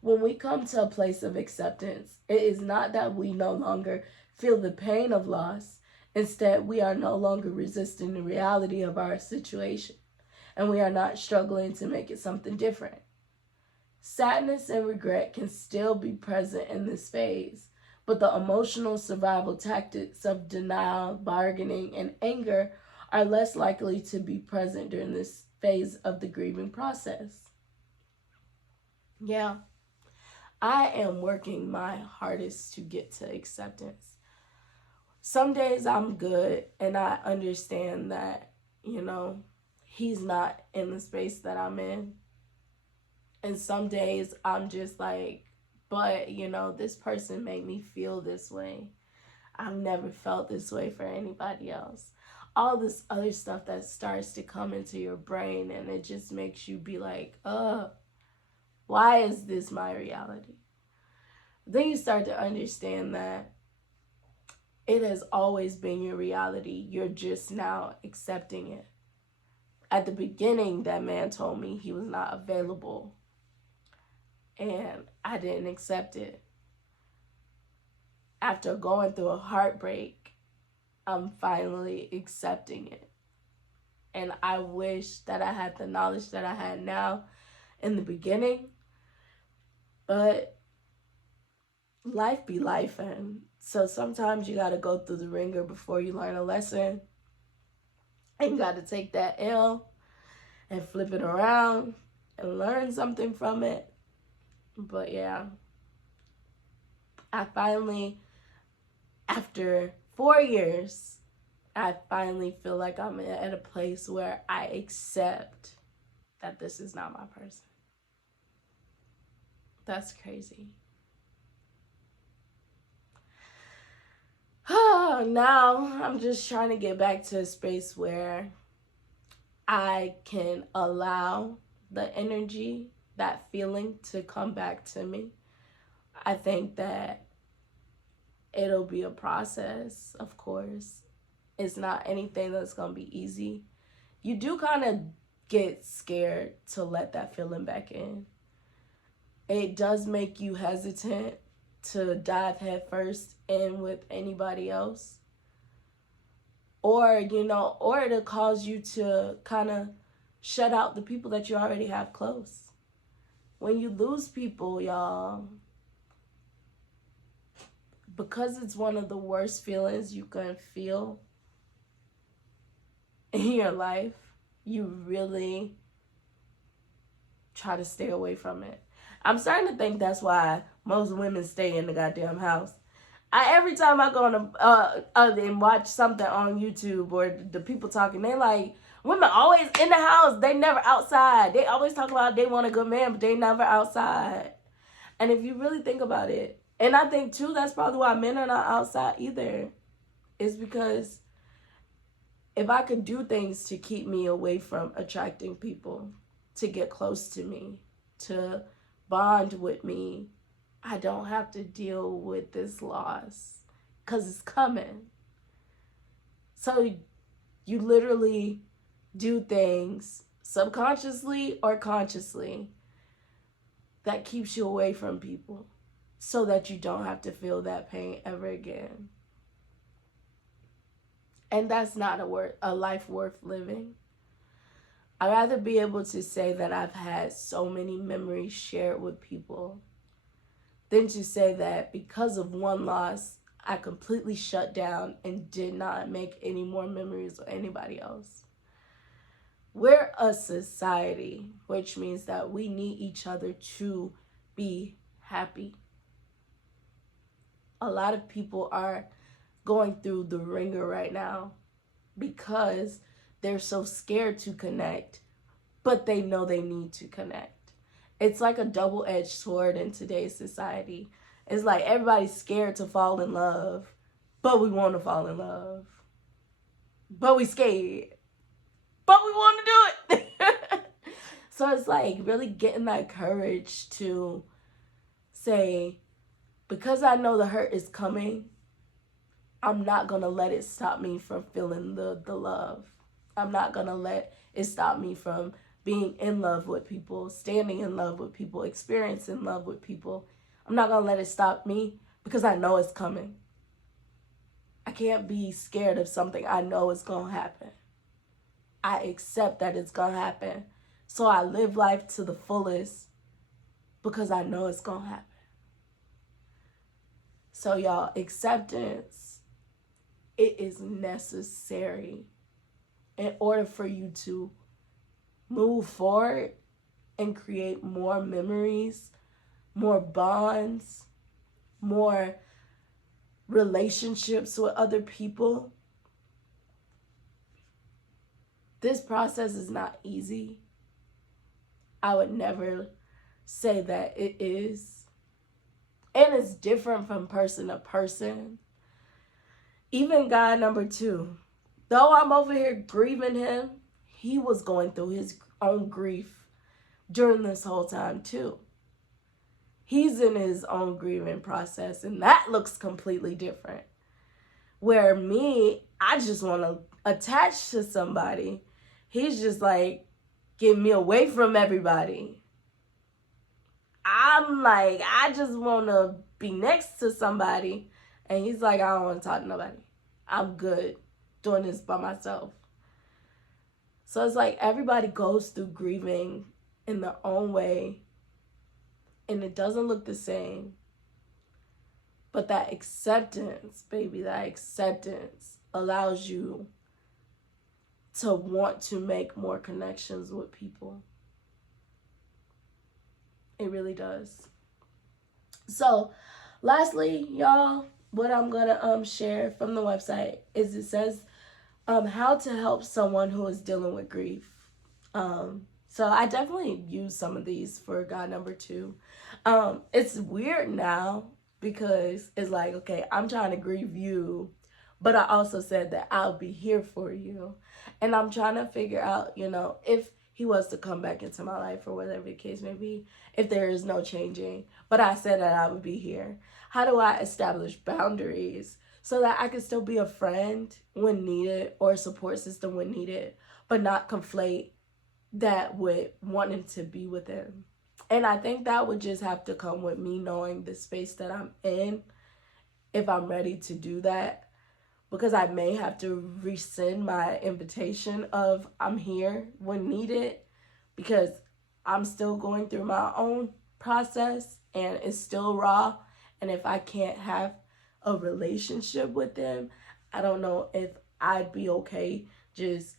When we come to a place of acceptance, it is not that we no longer feel the pain of loss. Instead, we are no longer resisting the reality of our situation, and we are not struggling to make it something different. Sadness and regret can still be present in this phase, but the emotional survival tactics of denial, bargaining, and anger are less likely to be present during this phase of the grieving process. Yeah, I am working my hardest to get to acceptance. Some days I'm good and I understand that, he's not in the space that I'm in. And some days I'm just like, but, this person made me feel this way. I've never felt this way for anybody else. All this other stuff that starts to come into your brain, and it just makes you be like, why is this my reality? Then you start to understand that it has always been your reality. You're just now accepting it. At the beginning, that man told me he was not available, and I didn't accept it. After going through a heartbreak, I'm finally accepting it. And I wish that I had the knowledge that I had now in the beginning, But life be life, and so sometimes you gotta go through the ringer before you learn a lesson. And you gotta take that L and flip it around and learn something from it. But yeah, I finally, after 4 years, I finally feel like I'm at a place where I accept that this is not my person. That's crazy. Now I'm just trying to get back to a space where I can allow the energy, that feeling to come back to me. I think that it'll be a process, of course. It's not anything that's going to be easy. You do kind of get scared to let that feeling back in. It does make you hesitant to dive headfirst in with anybody else. Or, or it'll cause you to kind of shut out the people that you already have close. When you lose people, y'all, because it's one of the worst feelings you can feel in your life, you really try to stay away from it. I'm starting to think that's why most women stay in the goddamn house. Every time I go on and watch something on YouTube or the people talking, they like, women always in the house. They never outside. They always talk about they want a good man, but they never outside. And if you really think about it, and I think too, that's probably why men are not outside either. Is because if I could do things to keep me away from attracting people, to get close to me, to bond with me, I don't have to deal with this loss because it's coming. So you literally do things subconsciously or consciously that keeps you away from people so that you don't have to feel that pain ever again. And that's not a life worth living. I'd rather be able to say that I've had so many memories shared with people than to say that because of one loss, I completely shut down and did not make any more memories with anybody else. We're a society, which means that we need each other to be happy. A lot of people are going through the ringer right now because they're so scared to connect, but they know they need to connect. It's like a double-edged sword in today's society. It's like everybody's scared to fall in love, but we want to fall in love. But we scared, but we want to do it. So it's like really getting that courage to say, because I know the hurt is coming, I'm not going to let it stop me from feeling the love. I'm not going to let it stop me from being in love with people, standing in love with people, experiencing love with people. I'm not going to let it stop me because I know it's coming. I can't be scared of something I know is going to happen. I accept that it's going to happen. So I live life to the fullest because I know it's going to happen. So y'all, acceptance, it is necessary in order for you to move forward and create more memories, more bonds, more relationships with other people. This process is not easy. I would never say that it is. And it's different from person to person. Even guy number 2, though I'm over here grieving him, he was going through his own grief during this whole time too. He's in his own grieving process, and that looks completely different. Where me, I just want to attach to somebody. He's just like, get me away from everybody. I'm like, I just want to be next to somebody. And he's like, I don't want to talk to nobody. I'm good doing this by myself. So it's like everybody goes through grieving in their own way. and it doesn't look the same. But that acceptance, baby, that acceptance allows you to want to make more connections with people. It really does. So, lastly, y'all, what I'm gonna share from the website is it says how to help someone who is dealing with grief. So I definitely use some of these for guide number 2. It's weird now because it's like, okay, I'm trying to grieve you, but I also said that I'll be here for you. And I'm trying to figure out, if he was to come back into my life or whatever the case may be, if there is no changing, but I said that I would be here. How do I establish boundaries so that I can still be a friend when needed or a support system when needed, but not conflate that with wanting to be with him? And I think that would just have to come with me knowing the space that I'm in, if I'm ready to do that, because I may have to rescind my invitation of I'm here when needed, because I'm still going through my own process and it's still raw. And if I can't have a relationship with them, I don't know if I'd be okay just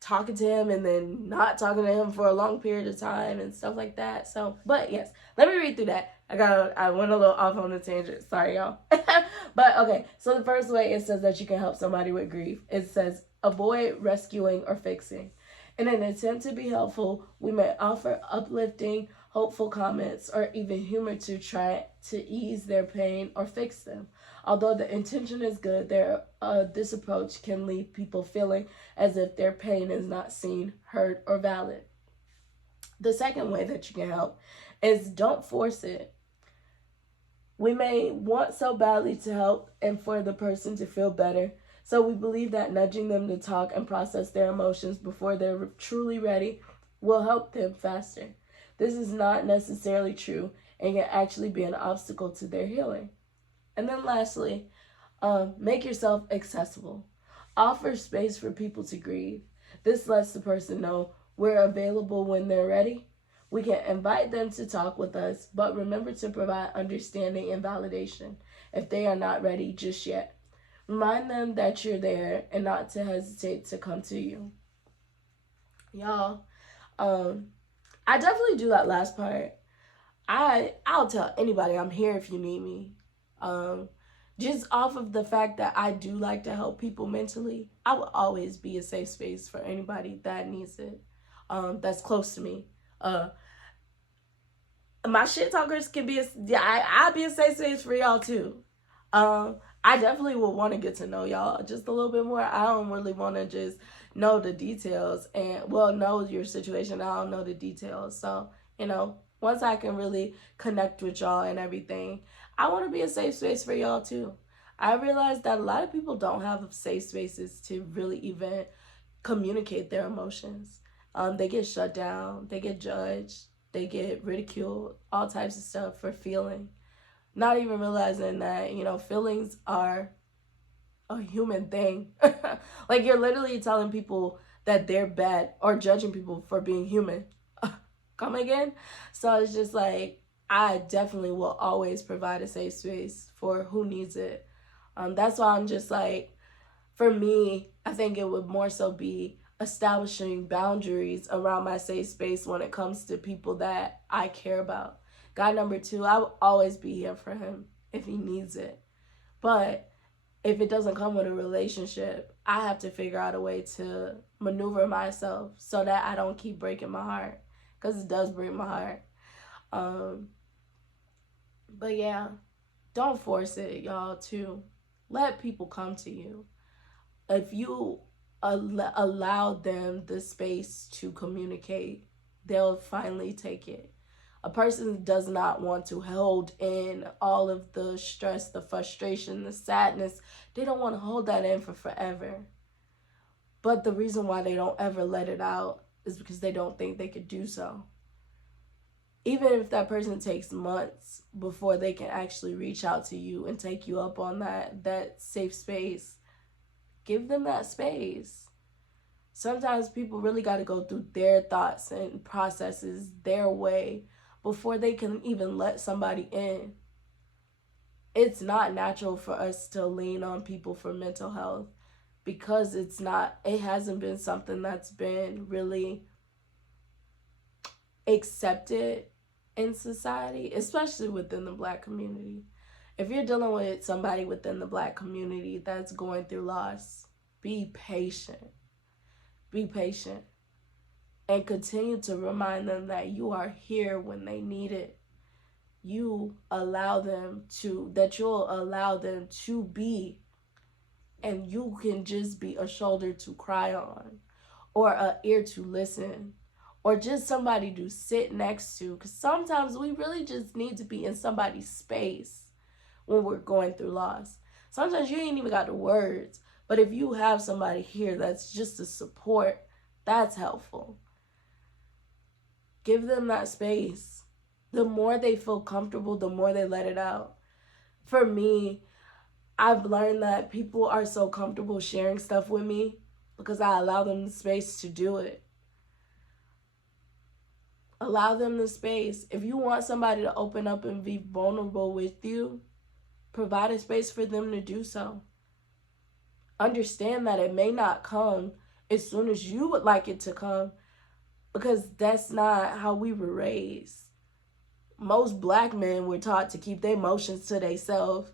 talking to him and then not talking to him for a long period of time and stuff like that. So, but yes, let me read through that. I went a little off on a tangent. Sorry, y'all. But okay, so the first way it says that you can help somebody with grief. It says avoid rescuing or fixing. In an attempt to be helpful, we may offer uplifting, hopeful comments or even humor to try to ease their pain or fix them. Although the intention is good, this approach can leave people feeling as if their pain is not seen, heard, or valid. The second way that you can help is don't force it. We may want so badly to help and for the person to feel better, so we believe that nudging them to talk and process their emotions before they're truly ready will help them faster. This is not necessarily true and can actually be an obstacle to their healing. And then lastly, make yourself accessible. Offer space for people to grieve. This lets the person know we're available when they're ready. We can invite them to talk with us, but remember to provide understanding and validation if they are not ready just yet. Remind them that you're there and not to hesitate to come to you. Y'all, I definitely do that last part. I'll tell anybody I'm here if you need me. Just off of the fact that I do like to help people mentally, I will always be a safe space for anybody that needs it. That's close to me. My shit talkers can be I'll be a safe space for y'all too. I definitely will want to get to know y'all just a little bit more. I don't really want to just know the details and know your situation. I don't know the details. So, once I can really connect with y'all and everything, I want to be a safe space for y'all too. I realize that a lot of people don't have safe spaces to really even communicate their emotions. They get shut down, they get judged, they get ridiculed, all types of stuff for feeling. Not even realizing that, feelings are a human thing. Like, you're literally telling people that they're bad or judging people for being human. Come again? So it's just like, I definitely will always provide a safe space for who needs it. That's why I'm just like, for me, I think it would more so be establishing boundaries around my safe space when it comes to people that I care about. Guy number 2, I will always be here for him if he needs it. But if it doesn't come with a relationship, I have to figure out a way to maneuver myself so that I don't keep breaking my heart, because it does break my heart. But yeah, don't force it, y'all, too. Let people come to you. If you allow them the space to communicate, they'll finally take it. A person does not want to hold in all of the stress, the frustration, the sadness. They don't want to hold that in for forever. But the reason why they don't ever let it out is because they don't think they could do so. Even if that person takes months before they can actually reach out to you and take you up on that safe space, give them that space. Sometimes people really got to go through their thoughts and processes their way before they can even let somebody in. It's not natural for us to lean on people for mental health because it hasn't been something that's been really accepted in society, especially within the Black community. If you're dealing with somebody within the Black community that's going through loss, be patient. Be patient. And continue to remind them that you are here when they need it. You'll allow them to be, and you can just be a shoulder to cry on, or an ear to listen, or just somebody to sit next to. Because sometimes we really just need to be in somebody's space when we're going through loss. Sometimes you ain't even got the words, but if you have somebody here that's just a support, that's helpful. Give them that space. The more they feel comfortable, the more they let it out. For me, I've learned that people are so comfortable sharing stuff with me because I allow them the space to do it. Allow them the space. If you want somebody to open up and be vulnerable with you, provide a space for them to do so. Understand that it may not come as soon as you would like it to come, because that's not how we were raised. Most Black men were taught to keep their emotions to themselves.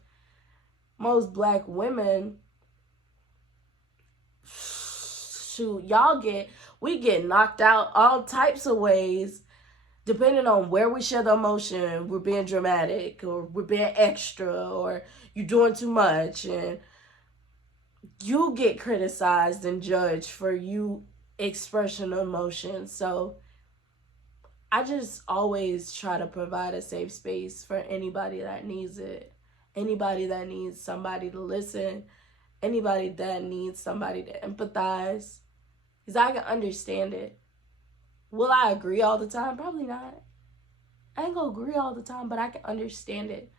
Most Black women, shoot, we get knocked out all types of ways, depending on where we share the emotion. We're being dramatic, or we're being extra, or you're doing too much, and you get criticized and judged for you expression of emotion. So I just always try to provide a safe space for anybody that needs it. Anybody that needs somebody to listen. Anybody that needs somebody to empathize. Because I can understand it. Will I agree all the time? Probably not. I ain't gonna agree all the time, but I can understand it.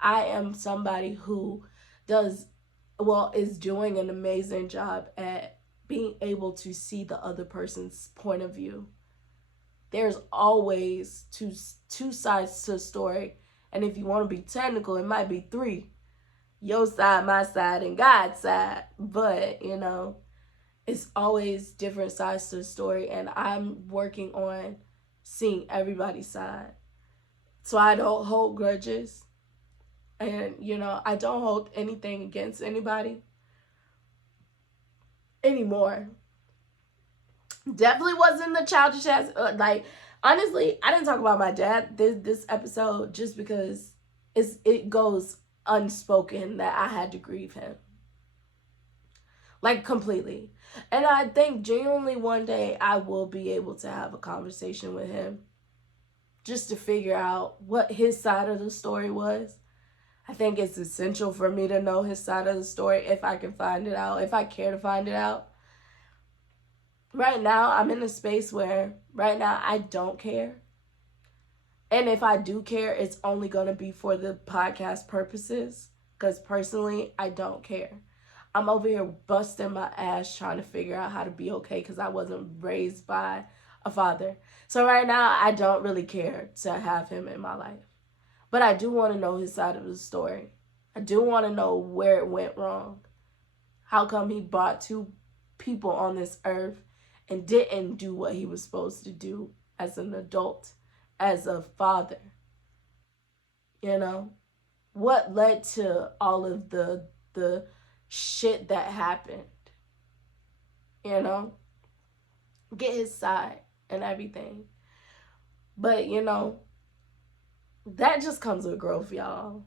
I am somebody who is doing an amazing job at being able to see the other person's point of view. There's always two sides to a story. And if you want to be technical, it might be three. Your side, my side, and God's side. But, it's always different sides to the story. And I'm working on seeing everybody's side. So I don't hold grudges. And, I don't hold anything against anybody anymore. Definitely wasn't the childish ass. Honestly, I didn't talk about my dad this episode just because it goes unspoken that I had to grieve him. Completely. And I think genuinely one day I will be able to have a conversation with him just to figure out what his side of the story was. I think it's essential for me to know his side of the story if I can find it out, if I care to find it out. Right now, I'm in a space where right now I don't care. And if I do care, it's only going to be for the podcast purposes. Because personally, I don't care. I'm over here busting my ass trying to figure out how to be okay because I wasn't raised by a father. So right now, I don't really care to have him in my life. But I do want to know his side of the story. I do want to know where it went wrong. How come he brought two people on this earth and didn't do what he was supposed to do as an adult, as a father? What led to all of the shit that happened? Get his side and everything. But, that just comes with growth, y'all.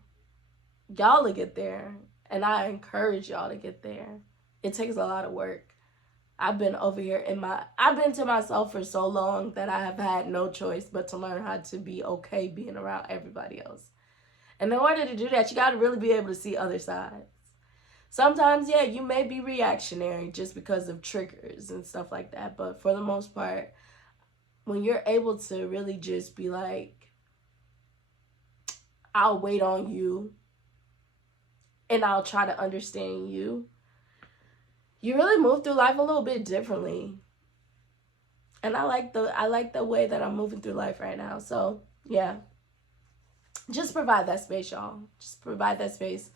Y'all will get there. And I encourage y'all to get there. It takes a lot of work. I've been over here I've been to myself for so long that I have had no choice but to learn how to be okay being around everybody else. And in order to do that, you got to really be able to see other sides. Sometimes, yeah, you may be reactionary just because of triggers and stuff like that. But for the most part, when you're able to really just be like, I'll wait on you and I'll try to understand you, you really move through life a little bit differently. And I like the way that I'm moving through life right now. So Yeah. Just provide that space, y'all. Just provide that space.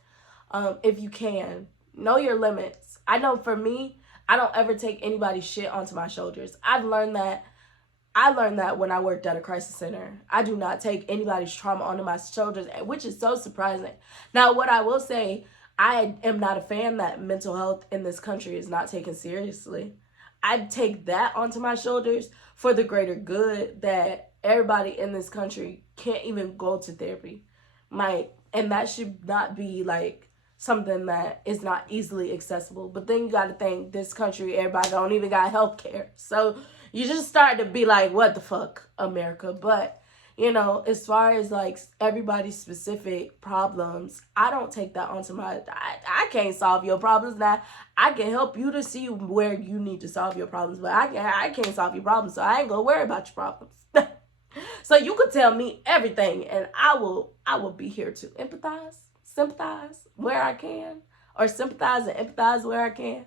If you can. Know your limits. I know for me, I don't ever take anybody's shit onto my shoulders. I learned that when I worked at a crisis center. I do not take anybody's trauma onto my shoulders, which is so surprising. Now, what I will say, I am not a fan that mental health in this country is not taken seriously. I take that onto my shoulders for the greater good that everybody in this country can't even go to therapy. And that should not be like something that is not easily accessible. But then you got to think this country, everybody don't even got health care. So you just start to be like, what the fuck, America? But, you know, as far as like everybody's specific problems, I don't take that onto I can't solve your problems. Now, I can help you to see where you need to solve your problems, but I can't solve your problems, so I ain't gonna worry about your problems. So you could tell me everything, and I will be here to empathize, sympathize where I can, or sympathize and empathize where I can.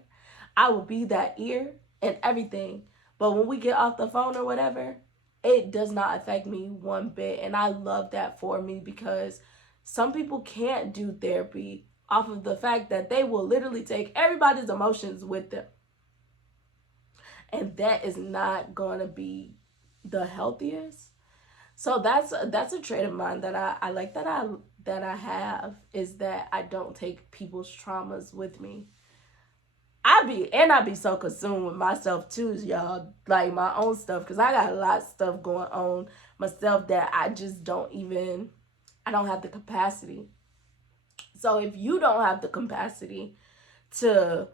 I will be that ear and everything. But when we get off the phone or whatever, it does not affect me one bit. And I love that for me, because some people can't do therapy off of the fact that they will literally take everybody's emotions with them. And that is not going to be the healthiest. So that's a trait of mine that I like, that I have, is that I don't take people's traumas with me. I be so consumed with myself too, y'all, like my own stuff, because I got a lot of stuff going on myself that I just I don't have the capacity. So if you don't have the capacity to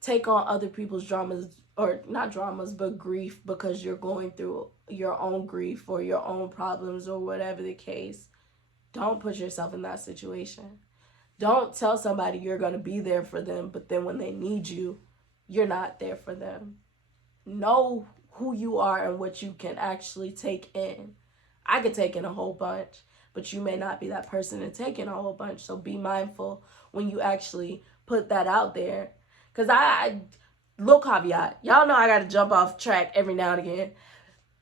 take on other people's dramas, or not dramas, but grief, because you're going through your own grief or your own problems or whatever the case, don't put yourself in that situation. Don't tell somebody you're going to be there for them, but then when they need you, you're not there for them. Know who you are and what you can actually take in. I could take in a whole bunch, but you may not be that person to take in a whole bunch. So be mindful when you actually put that out there. Because little caveat, y'all know I got to jump off track every now and again.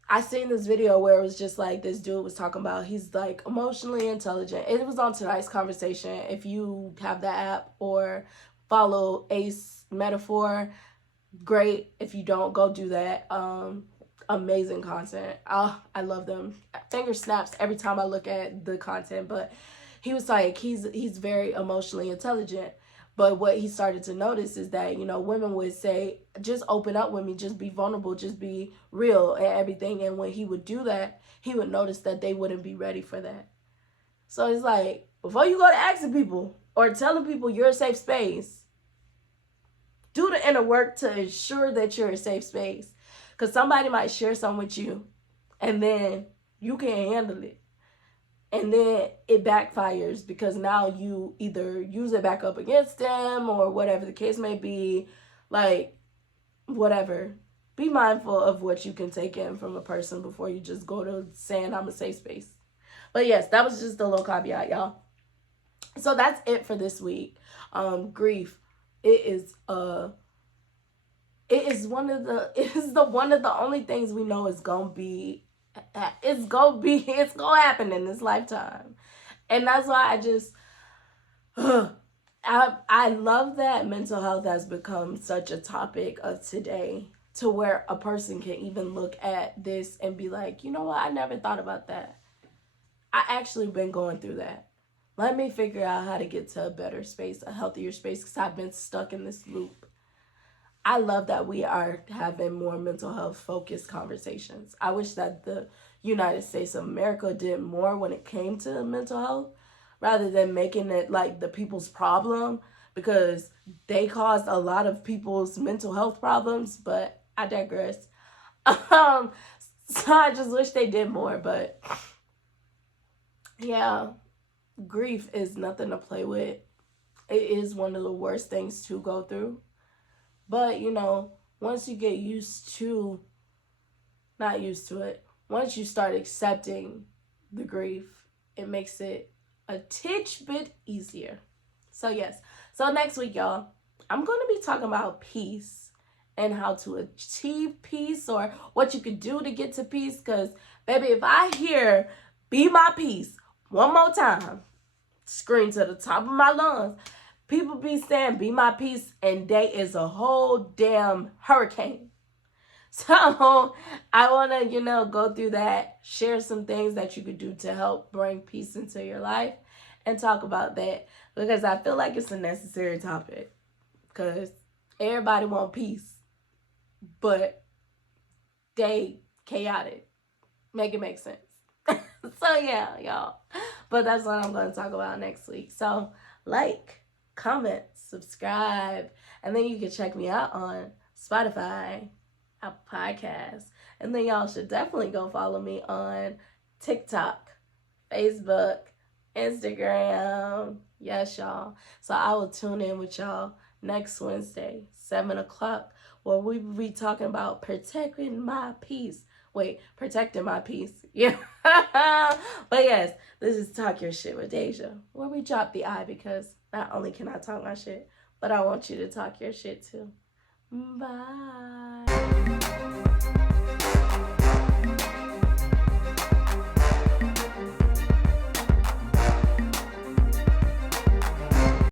I seen this video where it was just like this dude was talking about, he's like emotionally intelligent. It was on Tonight's Conversation. If you have the app or follow Ace Metaphor, great. If you don't, go do that. Amazing content. I love them. Finger snaps every time I look at the content. But he was like, he's very emotionally intelligent. But what he started to notice is that, you know, women would say, just open up with me, just be vulnerable, just be real and everything. And when he would do that, he would notice that they wouldn't be ready for that. So it's like, before you go to asking people or telling people you're a safe space, do the inner work to ensure that you're a safe space. Because somebody might share something with you and then you can't handle it. And then it backfires, because now you either use it back up against them or whatever the case may be. Like, whatever. Be mindful of what you can take in from a person before you just go to saying I'm a safe space. But yes, that was just a little caveat, y'all. So that's it for this week. Grief. It is one of the only things we know is gonna be. It's gonna happen in this lifetime. And that's why I love that mental health has become such a topic of today, to where a person can even look at this and be like, you know what, I never thought about that. I actually been going through that. Let me figure out how to get to a better space, a healthier space, because I've been stuck in this loop. I love that we are having more mental health focused conversations. I wish that the United States of America did more when it came to mental health, rather than making it like the people's problem, because they caused a lot of people's mental health problems. But I digress. So I just wish they did more. But yeah, grief is nothing to play with. It is one of the worst things to go through. But, you know, once you get not used to it, once you start accepting the grief, it makes it a titch bit easier. So, yes. So, next week, y'all, I'm going to be talking about peace and how to achieve peace, or what you could do to get to peace. Because, baby, if I hear Be my peace. One more time. Scream to the top of my lungs. People be saying, be my peace, and they is a whole damn hurricane. So I want to, go through that, share some things that you could do to help bring peace into your life and talk about that because I feel like it's a necessary topic because everybody want peace, but they chaotic. Make it make sense. So yeah, y'all. But that's what I'm going to talk about next week. So like, comment, subscribe, and then you can check me out on Spotify, Apple Podcasts. And then y'all should definitely go follow me on TikTok, Facebook, Instagram. Yes, y'all. So I will tune in with y'all next Wednesday, 7 o'clock, where we will be talking about protecting my peace. Wait, protecting my peace. Yeah. But yes, this is Talk Your Shit with Deja, where we drop the I because not only can I talk my shit, but I want you to talk your shit too. Bye.